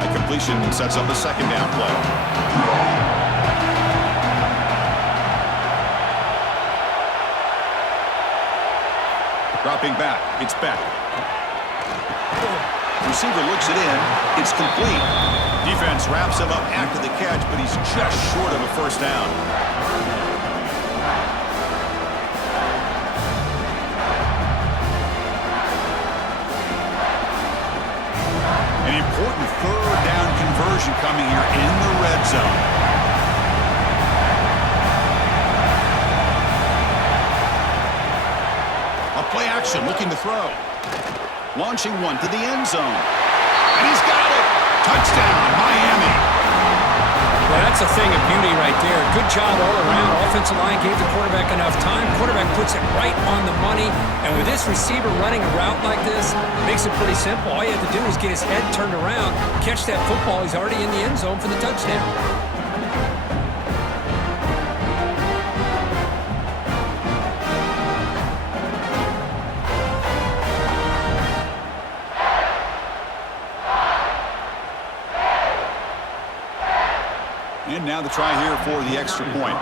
That completion sets up a 2nd down play. Dropping back, it's back. Receiver looks it in, it's complete. Defense wraps him up after the catch, but he's just short of a first down. An important 3rd down conversion coming here in the red zone. A play action, looking to throw. Launching one to the end zone. And he's got it! Touchdown, Miami! Well, that's a thing of beauty right there. Good job all around. Offensive line gave the quarterback enough time. Quarterback puts it right on the money. And with this receiver running a route like this, it makes it pretty simple. All you have to do is get his head turned around, catch that football. He's already in the end zone for the touchdown. And now the try here for the extra point.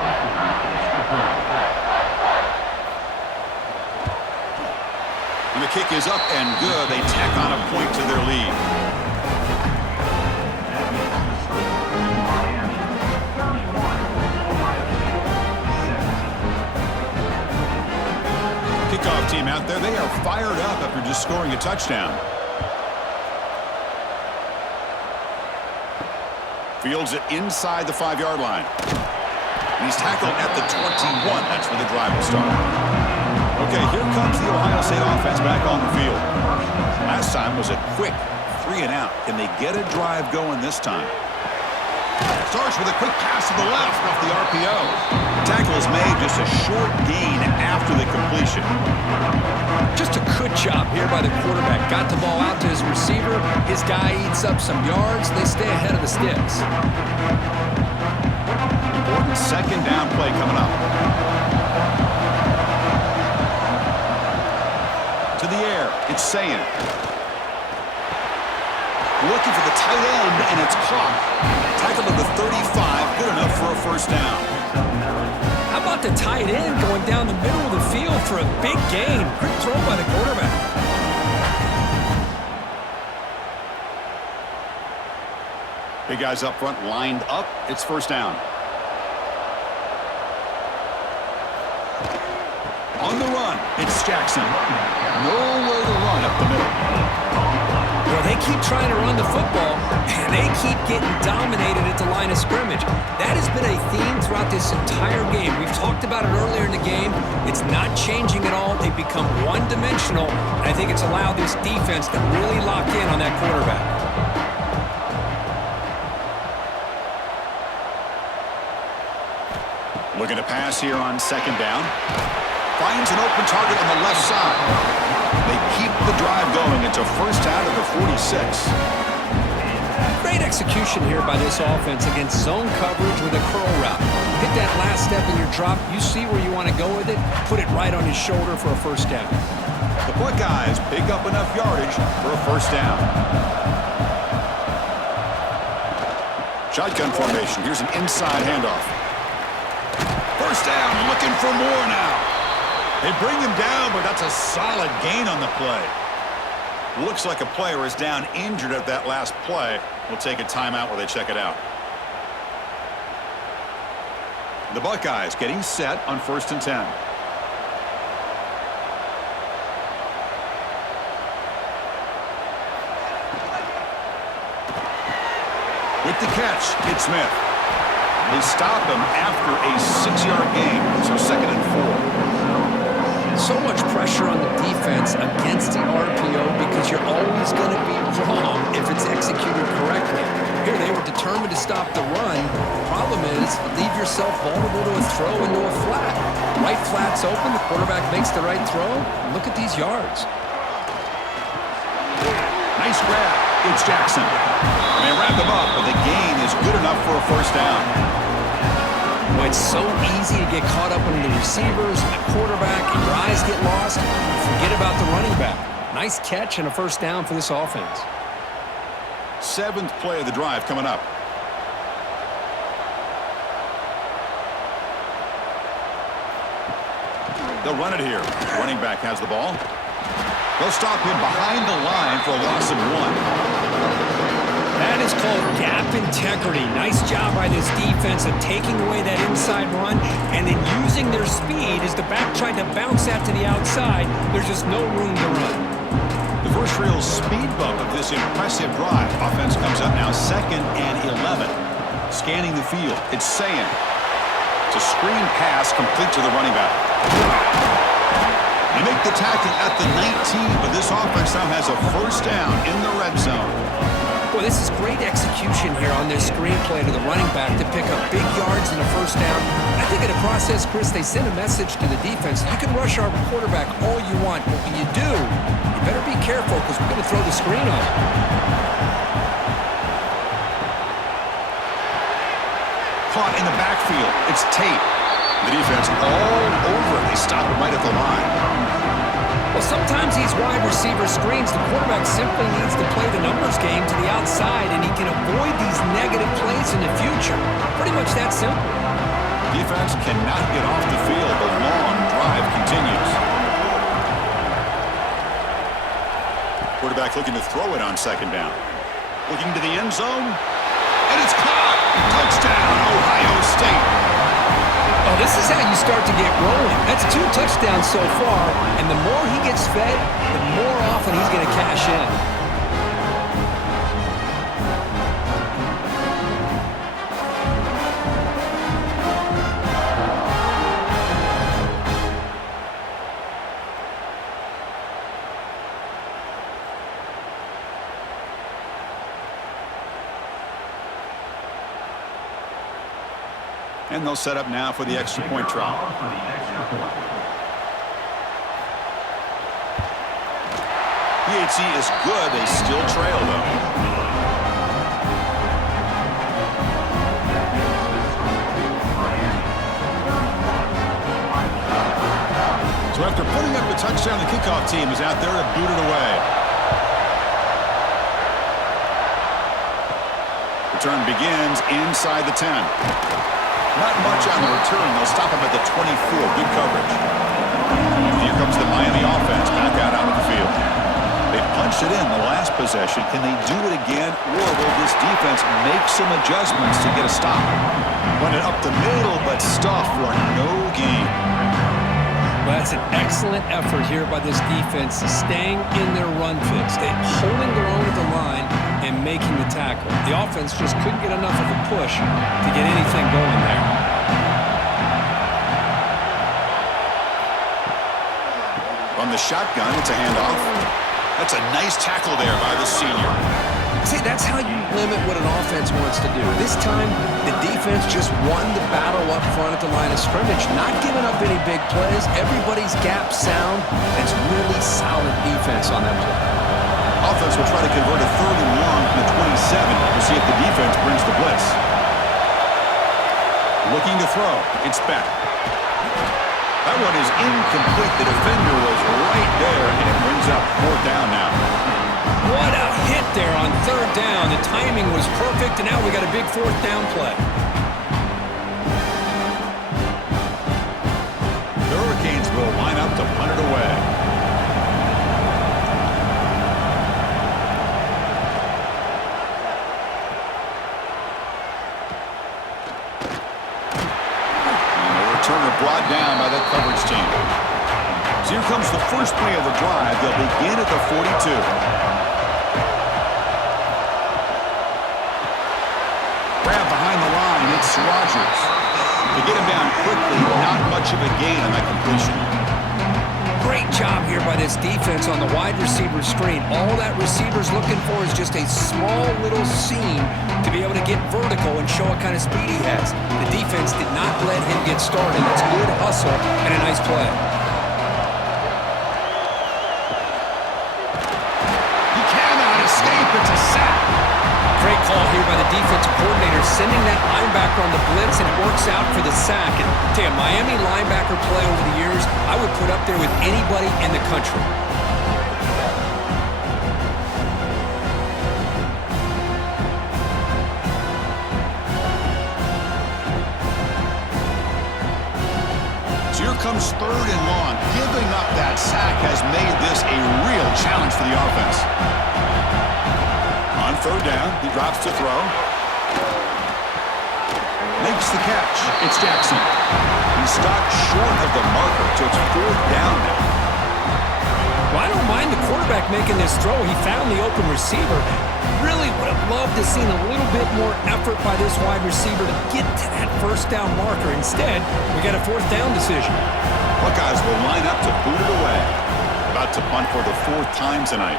And the kick is up and good. They tack on a point to their lead. Kickoff team out there. They are fired up after just scoring a touchdown. Fields it inside the 5-yard line. And he's tackled at the 21. That's where the drive will start. Okay, here comes the Ohio State offense back on the field. Last time was a quick 3 and out. Can they get a drive going this time? Starts with a quick pass to the left off the RPO. Tackle is made, just a short gain after the completion. Just a good job here by the quarterback. Got the ball out to his receiver. His guy eats up some yards. They stay ahead of the sticks. Important second down play coming up. To the air, it's Sayan. Looking for the tight end, and it's caught. Tackled at the 35, good enough for a first down. How about the tight end going down the middle of the field for a big gain? Quick throw by the quarterback. Big guys up front lined up. It's first down. On the run, it's Jackson. Nowhere to run up the middle. Well, they keep trying to run the football, and they keep getting dominated at the line of scrimmage. That has been a theme throughout this entire game. We've talked about it earlier in the game. It's not changing at all. They've become one-dimensional, and I think it's allowed this defense to really lock in on that quarterback. Looking to pass here on second down. Finds an open target on the left side. They keep the drive going. It's a first out of the 46. Great execution here by this offense against zone coverage with a curl route. Hit that last step in your drop. You see where you want to go with it. Put it right on his shoulder for a first down. The Buckeyes pick up enough yardage for a first down. Shotgun formation. Here's an inside handoff. First down, looking for more now. They bring him down, but that's a solid gain on the play. Looks like a player is down injured at that last play. We'll take a timeout while they check it out. The Buckeyes getting set on 1st and 10. With the catch, it's Smith. They stop him after a 6-yard gain, so 2nd and 4. So much pressure on the defense against the RPO because you're always going to be wrong if it's executed correctly. Here they were determined to stop the run. The problem is leave yourself vulnerable to a throw into a flat. Right flat's open. The quarterback makes the right throw. Look at these yards. Nice grab. It's Jackson. They wrap him up, but the gain is good enough for a first down. Well, it's so easy to get caught up in the receivers and the quarterback, and your eyes get lost. Forget about the running back. Nice catch and a first down for this offense. 7th play of the drive coming up. They'll run it here. Running back has the ball. They'll stop him behind the line for a loss of 1. That is called gap integrity. Nice job by this defense of taking away that inside run and then using their speed as the back tried to bounce that to the outside. There's just no room to run. The first real speed bump of this impressive drive. Offense comes up now 2nd and 11. Scanning the field. It's Sayan. It's a screen pass complete to the running back. They make the tackle at the 19, but this offense now has a first down in the red zone. Well, this is great execution here on this screen play to the running back to pick up big yards and a first down. I think in the process, Chris, they send a message to the defense. You can rush our quarterback all you want, but when you do, you better be careful because we're going to throw the screen on him. Caught in the backfield. It's Tate. The defense all over. They stop him right at the line. Well, sometimes these wide receiver screens, the quarterback simply needs to play the numbers game to the outside, and he can avoid these negative plays in the future. Pretty much It's that simple. Defense cannot get off the field. The long drive continues. Quarterback looking to throw it on second down. Looking to the end zone. And it's caught. Touchdown, Ohio State. Oh, this is how you start to get rolling. That's 2 touchdowns so far, and the more he gets fed, the more often he's going to cash in. And they'll set up now for the extra point try. PHC is good. They still trail, though. So after putting up the touchdown, the kickoff team is out there to boot it away. Return begins inside the 10. Not much on the return. They'll stop him at the 24. Good coverage. Here comes the Miami offense back out onto the field. They punched it in the last possession. Can they do it again, or will this defense make some adjustments to get a stop? Run it up the middle, but stuff for no gain. Well, that's an excellent effort here by this defense, staying in their run fix. They're holding their own at the line and making the tackle. The offense just couldn't get enough of a push to get anything going there. From the shotgun, it's a handoff. That's a nice tackle there by the senior. See, that's how you limit what an offense wants to do. This time, the defense just won the battle up front at the line of scrimmage, not giving up any big plays. Everybody's gap sound. It's really solid defense on that play. Offense will try to convert a 3rd and long from the 27 to see if the defense brings the blitz. Looking to throw. It's back. That one is incomplete. The defender was right there, and it brings up 4th down now. What a hit there on 3rd down. The timing was perfect, and now we got a big 4th down play. The Hurricanes will line up to punt it away. And the returner brought down by that coverage team. So here comes the first play of the drive. They'll begin at the 42. Grab behind the line, it's Rogers. To get him down quickly, not much of a gain on that completion. Great job here by this defense on the wide receiver screen. All that receiver's looking for is just a small little seam to be able to get vertical and show what kind of speed he has. The defense did not let him get started. It's good hustle and a nice play. He cannot escape, it's a sack. Great call here by the defensive coordinator, sending that linebacker on the blitz, and it works out for the sack. And tell you, Miami linebacker play over the years, I would put up there with anybody in the country. So here comes 3rd and long. Giving up that sack has made this a real challenge for the offense. On 3rd down, he drops to throw. Makes the catch. It's Jackson. He stopped short of the marker, so it's 4th down now. Well, I don't mind the quarterback making this throw. He found the open receiver. Really would have loved to seen a little bit more effort by this wide receiver to get to that 1st down marker. Instead, we got a 4th down decision. Buckeyes will line up to boot it away. About to punt for the 4th time tonight.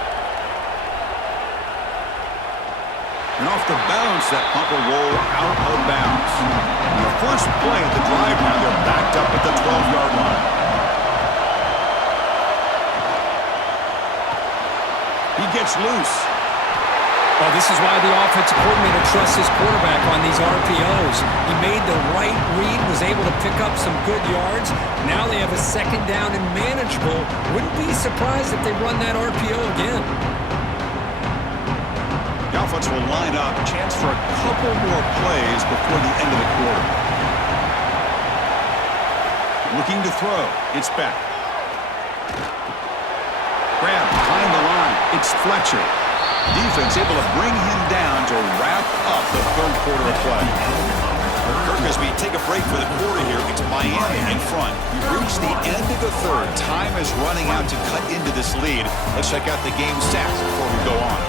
And off the bounce, that punt will roll out of bounds. And the first play of the drive now, they're backed up at the 12-yard line. He gets loose. Well, this is why the offensive coordinator trusts his quarterback on these RPOs. He made the right read, was able to pick up some good yards. Now they have a 2nd down and manageable. Wouldn't be surprised if they run that RPO again. The offense will line up. Chance for a couple more plays before the end of the quarter. Looking to throw. It's back. Grab behind the line. It's Fletcher. Defense able to bring him down to wrap up the third quarter of play. Kirk, as we take a break for the quarter here, it's Miami in front. We've reached the end of the third. Time is running out to cut into this lead. Let's check out the game stats before we go on.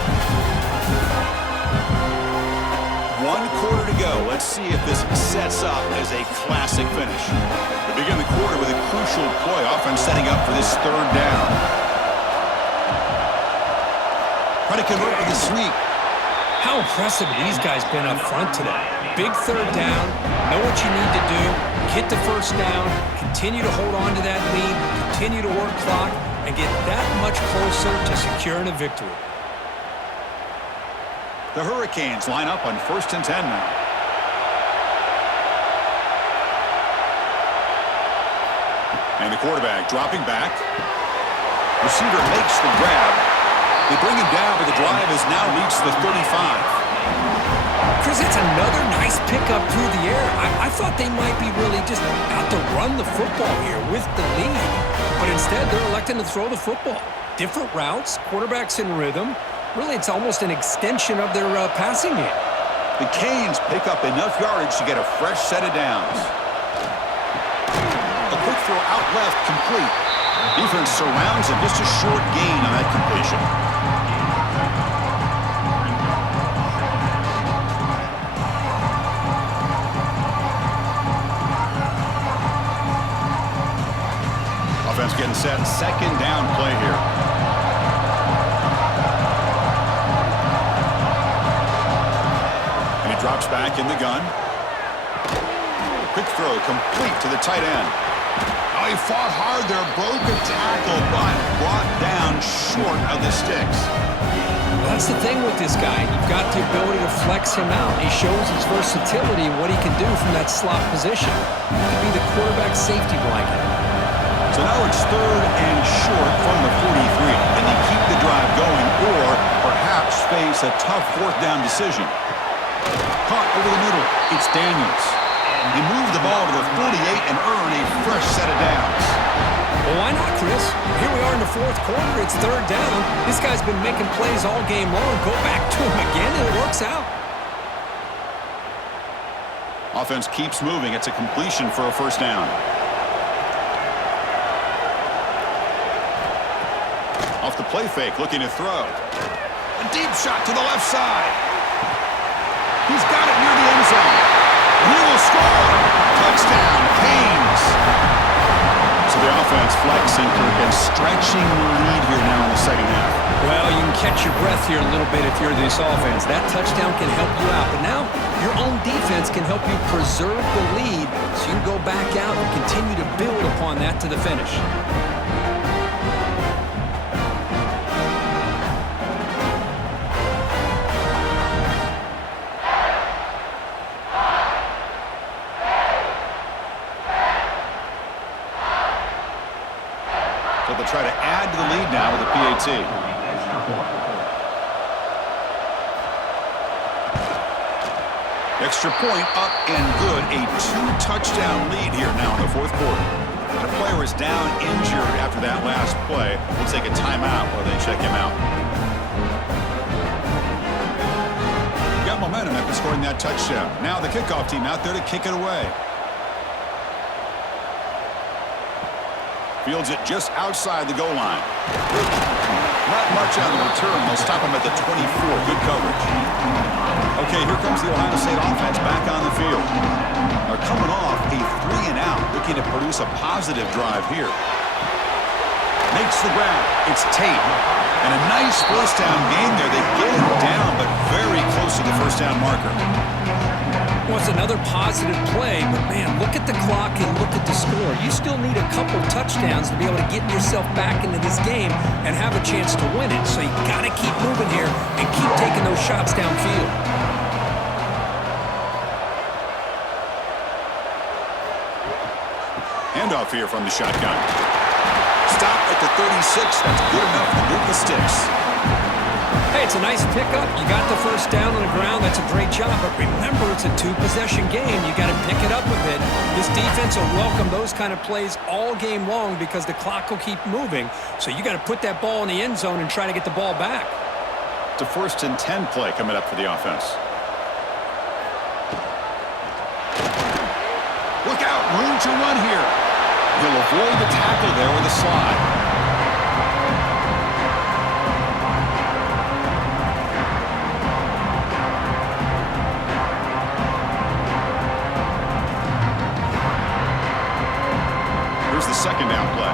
1 quarter to go. Let's see if this sets up as a classic finish. We begin the quarter with a crucial play. Offense setting up for this third down. Trying to convert with a sweep. How impressive have these guys been up front today. Big third down, know what you need to do, get the first down, continue to hold on to that lead, continue to work clock, and get that much closer to securing a victory. The Hurricanes line up on 1st and 10 now. And the quarterback dropping back. Receiver makes the grab. They bring him down, but the drive has now reached the 35. Chris, it's another nice pickup through the air. I thought they might be really just out to run the football here with the lead. But instead, they're electing to throw the football. Different routes, quarterbacks in rhythm. Really, it's almost an extension of their passing game. The Canes pick up enough yardage to get a fresh set of downs. A quick throw out left, complete. Defense surrounds him, just a short gain on that completion. Offense getting set, second down play here. And he drops back in the gun. Quick throw complete to the tight end. Oh, he fought hard there, broke a tackle, but brought down short of the sticks. Well, that's the thing with this guy. You've got the ability to flex him out. He shows his versatility and what he can do from that slot position. He could be the quarterback safety blanket. So now it's third and short from the 43. Can they keep the drive going or perhaps face a tough fourth down decision? Caught over the middle. It's Daniels. He moved the ball to the 48 and earned a fresh set of downs. Well, why not, Chris? Here we are in the fourth quarter. It's third down. This guy's been making plays all game long. Go back to him again, and it works out. Offense keeps moving. It's a completion for a first down. Off the play fake, looking to throw. A deep shot to the left side. He's got it near the end zone. He will score. Touchdown, Canes. So the offense flexing and stretching the lead here now in the second half. Well, you can catch your breath here a little bit if you're this offense. That touchdown can help you out. But now your own defense can help you preserve the lead so you can go back out and continue to build upon that to the finish. Try to add to the lead now with a PAT. Extra point up and good. A 2-touchdown lead here now in the fourth quarter. The player is down injured after that last play. We'll take a timeout while they check him out. Got momentum after scoring that touchdown. Now the kickoff team out there to kick it away. Fields it just outside the goal line. Not much on the return. They'll stop him at the 24. Good coverage. Okay, here comes the Ohio State offense back on the field. They're coming off a 3-and-out, looking to produce a positive drive here. Makes the grab. It's Tate. And a nice first down gain there. They get him down, but very close to the first down marker. Well, it's another positive play, but man, look at the clock and look at the score. You still need a couple touchdowns to be able to get yourself back into this game and have a chance to win it. So you got to keep moving here and keep taking those shots downfield. Handoff here from the shotgun. Stop at the 36. That's good enough to move the sticks. Hey, it's a nice pickup. You got the first down on the ground. That's a great job. But remember, it's a two-possession game. You got to pick it up a bit. This defense will welcome those kind of plays all game long because the clock will keep moving. So you got to put that ball in the end zone and try to get the ball back. It's a 1st and 10 play coming up for the offense. Look out, room to run here. He'll avoid the tackle there with a slide. Here's the 2nd down play.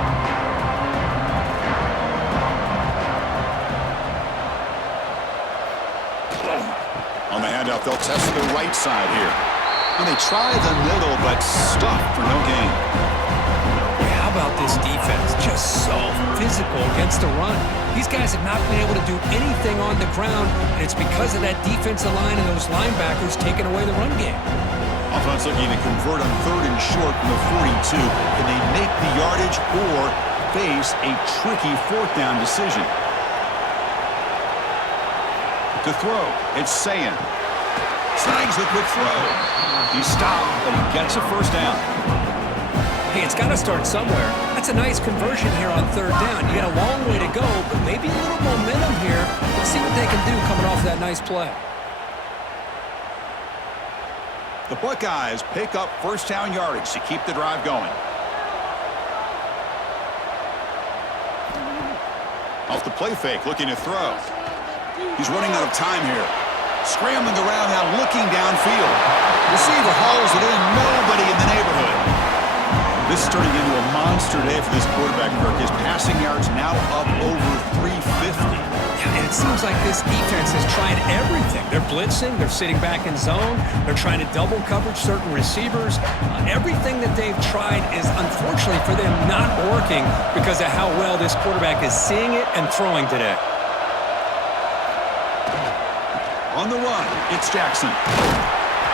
On the handoff, they'll test the right side here. And they try the middle, but stuck for no gain. How about this defense? Just so physical against the run. These guys have not been able to do anything on the ground, and it's because of that defensive line and those linebackers taking away the run game. Offense looking to convert on 3rd and short from the 42. Can they make the yardage or face a tricky 4th down decision? To throw, it's Sayan. Snags the quick throw. He stopped, but he gets a 1st down. Hey, it's got to start somewhere. That's a nice conversion here on 3rd down. You got a long way to go, but maybe a little momentum here. Let's see what they can do coming off that nice play. The Buckeyes pick up 1st down yardage to keep the drive going. Off the play fake, looking to throw. He's running out of time here. Scrambling around now, looking downfield. Receiver hauls it in, nobody in the neighborhood. This is turning into a monster day for this quarterback, Kirk. His passing yards now up over 350. Yeah, and it seems like this defense has tried everything. They're blitzing, they're sitting back in zone, they're trying to double coverage certain receivers. Everything that they've tried is, unfortunately for them, not working because of how well this quarterback is seeing it and throwing today. On the run, it's Jackson.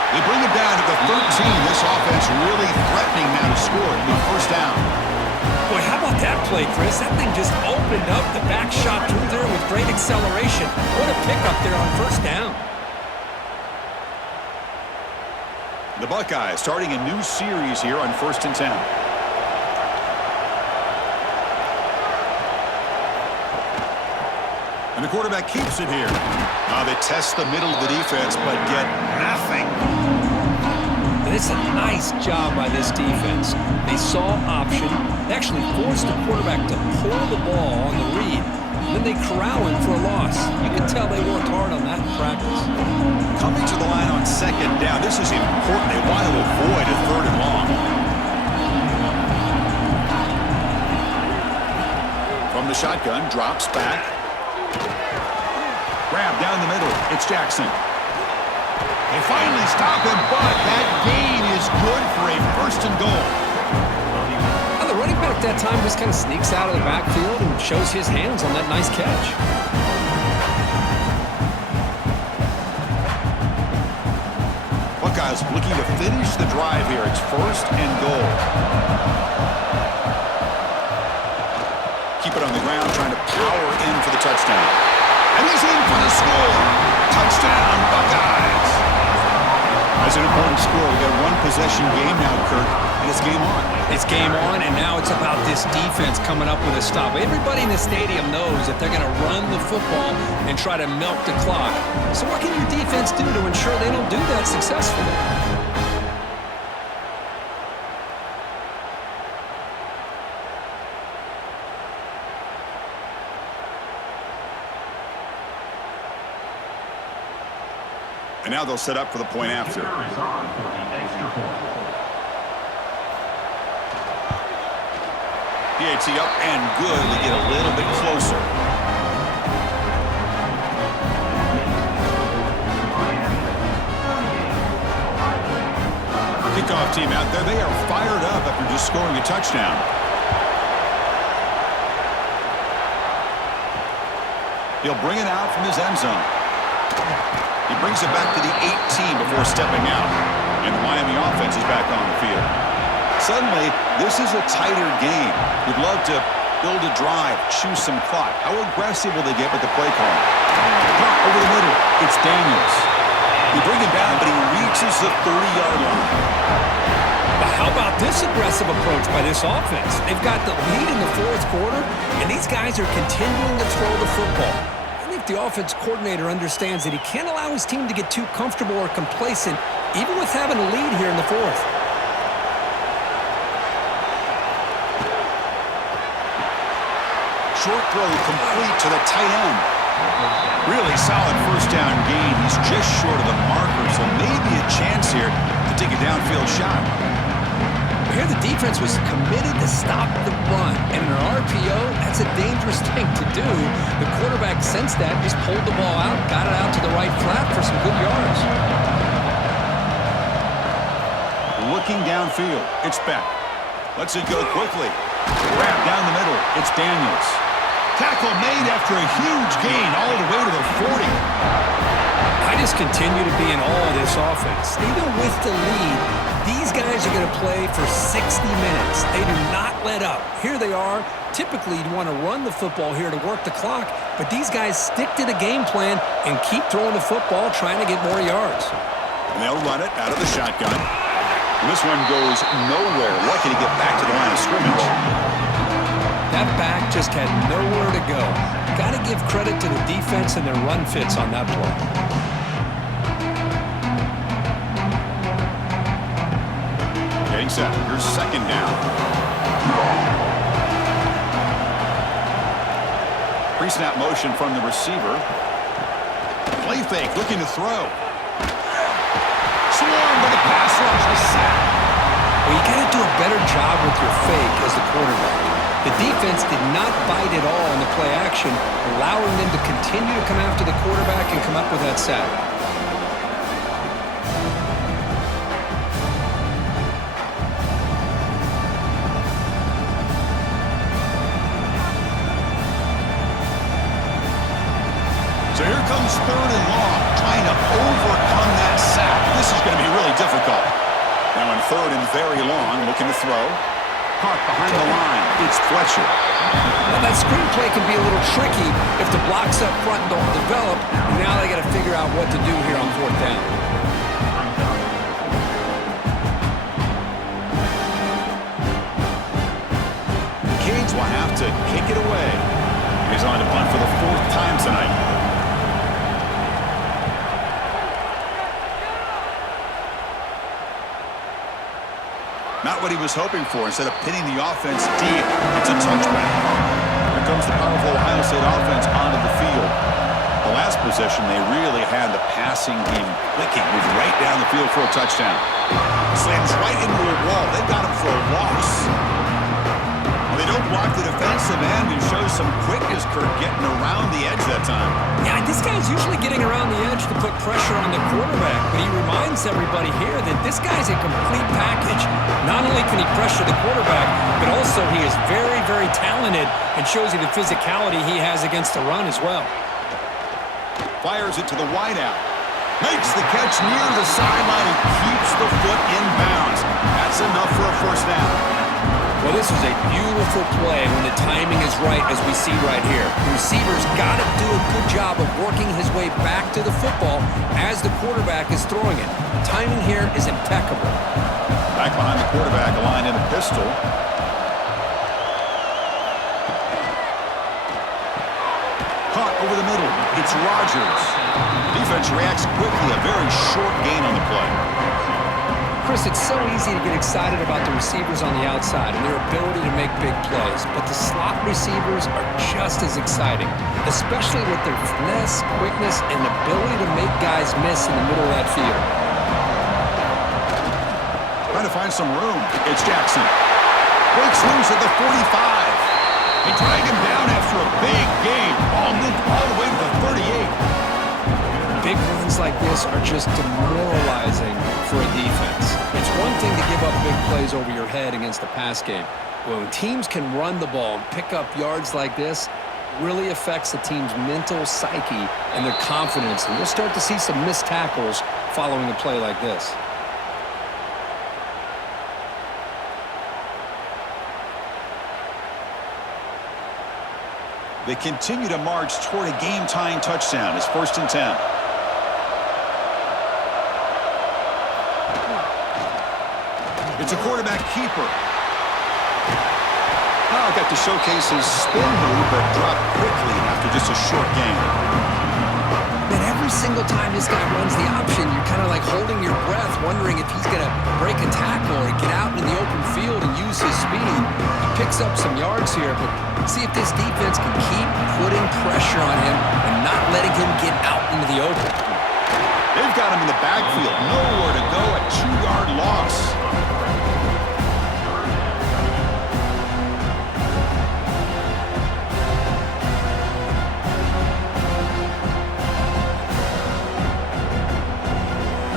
They bring it down to the 13. This offense really threatening now to score. It'll be 1st down. Boy, how about that play, Chris? That thing just opened up. The back shot through there with great acceleration. What a pickup there on 1st down. The Buckeyes starting a new series here on 1st and 10. And the quarterback keeps it here. They test the middle of the defense, but get nothing. And it's a nice job by this defense. They saw option. They actually forced the quarterback to pull the ball on the read. And then they corral him for a loss. You can tell they worked hard on that in practice. Coming to the line on 2nd down. This is important. They want to avoid a 3rd and long. From the shotgun, drops back. Grab down the middle. It's Jackson. They finally stop him, but that gain is good for a 1st and goal. The running back that time just kind of sneaks out of the backfield and shows his hands on that nice catch. Buckeyes looking to finish the drive here. It's 1st and goal. Keep it on the ground, trying to power in for the touchdown. And he's in for the score. Touchdown, Buckeyes. That's an important score. We got a 1-possession game now, Kirk, and it's game on. It's game on, and now it's about this defense coming up with a stop. Everybody in the stadium knows that they're going to run the football and try to milk the clock. So what can your defense do to ensure they don't do that successfully? And now they'll set up for the point after. PAT up and good. We get a little bit closer. Kickoff team out there. They are fired up after just scoring a touchdown. He'll bring it out from his end zone. He brings it back to the 18 before stepping out. And the Miami offense is back on the field. Suddenly, this is a tighter game. We'd love to Build a drive, choose some clock. How aggressive will they get with the play call? Clock over the middle. It's Daniels. They bring him down, but he reaches the 30-yard line. But how about this aggressive approach by this offense? They've got the lead in the fourth quarter, and these guys are continuing to throw the football. I think the offense coordinator understands that he can't allow his team to get too comfortable or complacent, even with having a lead here in the fourth. Short throw complete to the tight end. Really solid first down gain. He's just short of the marker, so maybe a chance here to take a downfield shot. Here the defense was committed to stop the run, and in an RPO, that's a dangerous thing to do. The quarterback sensed that, just pulled the ball out, got it out to the right flat for some good yards. Looking downfield, it's Beck. Lets it go quickly. Wrap down the middle, it's Daniels. Tackle made after a huge gain all the way to the 40. I just continue to be in awe of this offense. Even with the lead, these guys are going to play for 60 minutes. They do not let up. Here they are. Typically, you'd want to run the football here to work the clock, but these guys stick to the game plan and keep throwing the football, trying to get more yards. And they'll run it out of the shotgun. And this one goes nowhere. Lucky to get back to the line of scrimmage. That back just had nowhere to go. Got to give credit to the defense and their run fits on that play. Getting set. Here's second down. Pre-snap motion from the receiver. Play fake, looking to throw. Swarmed by the pass rush. A sack. Well, you got to do a better job with your fake as the quarterback. The defense did not bite at all in the play action, allowing them to continue to come after the quarterback and come up with that sack. So here comes third and long, trying to overcome that sack. This is going to be really difficult. Now in third and very long, looking to throw. Caught behind the line. It's Fletcher. Well, that screenplay can be a little tricky if the blocks up front don't develop. Now they got to figure out what to do here on fourth down. Canes will have to kick it away. He's on to punt for the fourth time tonight. Not what he was hoping for. Instead of pinning the offense deep, it's a touchback. Here comes the powerful Ohio State offense onto the field. The last possession, they really had the passing game clicking. Moved right down the field for a touchdown. Slams right into a wall. They got him for a loss. They don't block the defensive end and show some quickness. Kirk getting around the edge that time. Yeah, this guy's usually getting around the edge to put pressure on the quarterback, but he reminds everybody here that this guy's a complete package. Not only can he pressure the quarterback, but also he is very, very talented and shows you the physicality he has against the run as well. Fires it to the wideout. Makes the catch near the sideline and keeps the foot in bounds. That's enough for a first down. Well, this is a beautiful play when the timing is right, as we see right here. The receiver's got to do a good job of working his way back to the football as the quarterback is throwing it. The timing here is impeccable. Back behind the quarterback, aligned in a pistol. Caught over the middle. It's Rodgers. Defense reacts quickly. A very short gain on the play. Chris, it's so easy to get excited about the receivers on the outside and their ability to make big plays, but the slot receivers are just as exciting, especially with their finesse, quickness, and ability to make guys miss in the middle of that field. Trying to find some room. It's Jackson. Breaks loose at the 45. They drag him down after a big game. Ball moved all the way to the 38. Big runs like this are just demoralizing for a defense. It's one thing to give up big plays over your head against the pass game. When teams can run the ball and pick up yards like this, it really affects the team's mental psyche and their confidence. And we'll start to see some missed tackles following a play like this. They continue to march toward a game-tying touchdown. It's 1st and 10. It's a quarterback keeper. Oh, got to showcase his spin move, but dropped quickly after just a short gain. And every single time this guy runs the option, you're kind of like holding your breath, wondering if he's going to break a tackle or get out in the open field and use his speed. He picks up some yards here, but see if this defense can keep putting pressure on him and not letting him get out into the open. They've got him in the backfield. Nowhere to go, a 2-yard loss.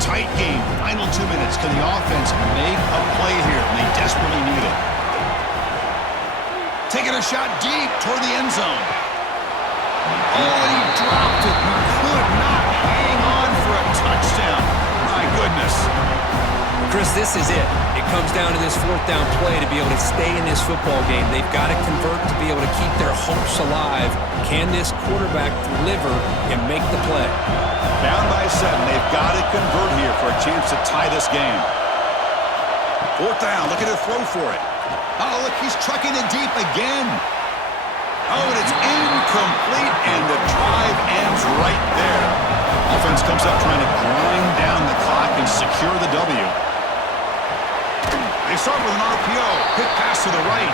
Tight game. Final 2 minutes. Can the offense make a play here? And they desperately need it. Taking a shot deep toward the end zone. Oh, and he dropped it. He could not hang on for a touchdown. My goodness. Chris, this is it. It comes down to this 4th down play to be able to stay in this football game. They've got to convert to be able to keep their hopes alive. Can this quarterback deliver and make the play? Down by 7. They've got to convert here for a chance to tie this game. 4th down. Look at her throw for it. Oh, look, he's trucking it deep again. Oh, and it's incomplete, and the drive ends right there. Offense comes up trying to grind down the clock and secure the W. They start with an RPO. Quick pass to the right.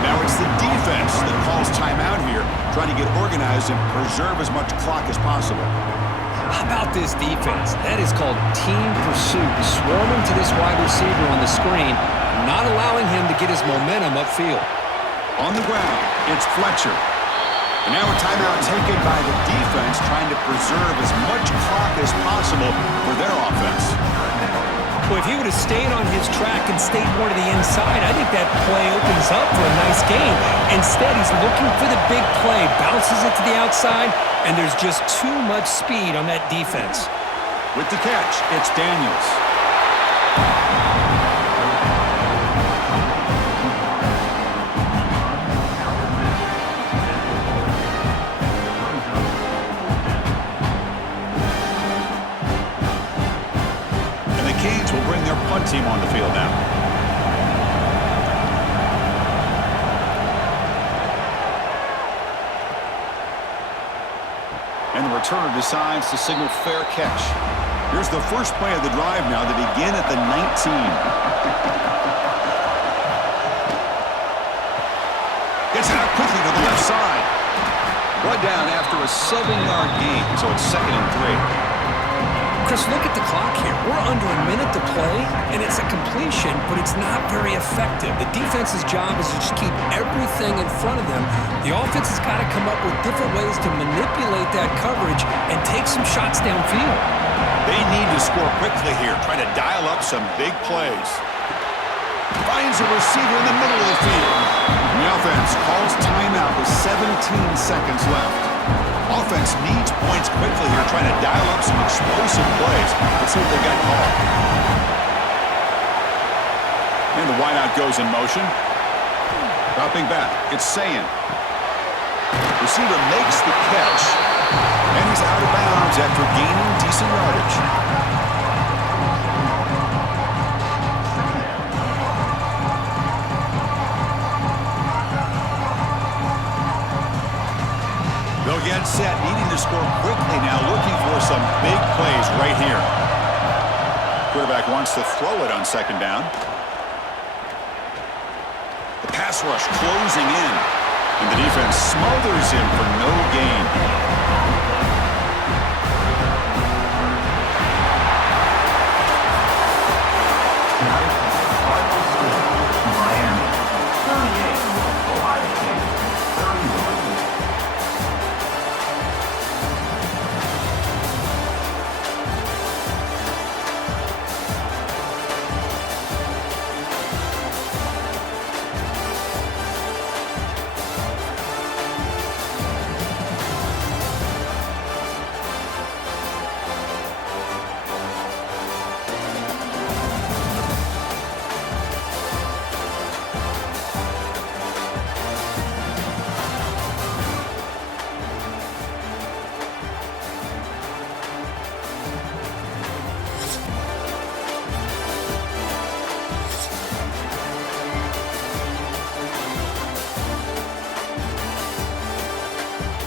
And now it's the defense that calls timeout here, trying to get organized and preserve as much clock as possible. How about this defense? That is called team pursuit. Swarming to this wide receiver on the screen, not allowing him to get his momentum upfield. On the ground, it's Fletcher. And now a timeout taken by the defense, trying to preserve as much clock as possible for their offense. Well, if he would have stayed on his track and stayed more to the inside, I think that play opens up for a nice game. Instead, he's looking for the big play, bounces it to the outside, and there's just too much speed on that defense. With the catch, it's Daniels. Will bring their punt team on the field now. And the returner decides to signal fair catch. Here's the first play of the drive now. They begin at the 19. Gets it out quickly to the left side. Brought down after a 7-yard gain, so it's 2nd and 3. Chris, look at the clock here. We're under a minute to play, and it's a completion, but it's not very effective. The defense's job is to just keep everything in front of them. The offense has got to come up with different ways to manipulate that coverage and take some shots downfield. They need to score quickly here, trying to dial up some big plays. Finds a receiver in the middle of the field. And the offense calls timeout with 17 seconds left. Offense needs points quickly here, trying to dial up some explosive plays. Let's see what they got called. And the wideout goes in motion. Dropping back, it's Sayan. Receiver makes the catch, and he's out of bounds after gaining decent yardage. They'll get set, needing to score quickly now, looking for some big plays right here. Quarterback wants to throw it on 2nd down. The pass rush closing in, and the defense smothers him for no gain.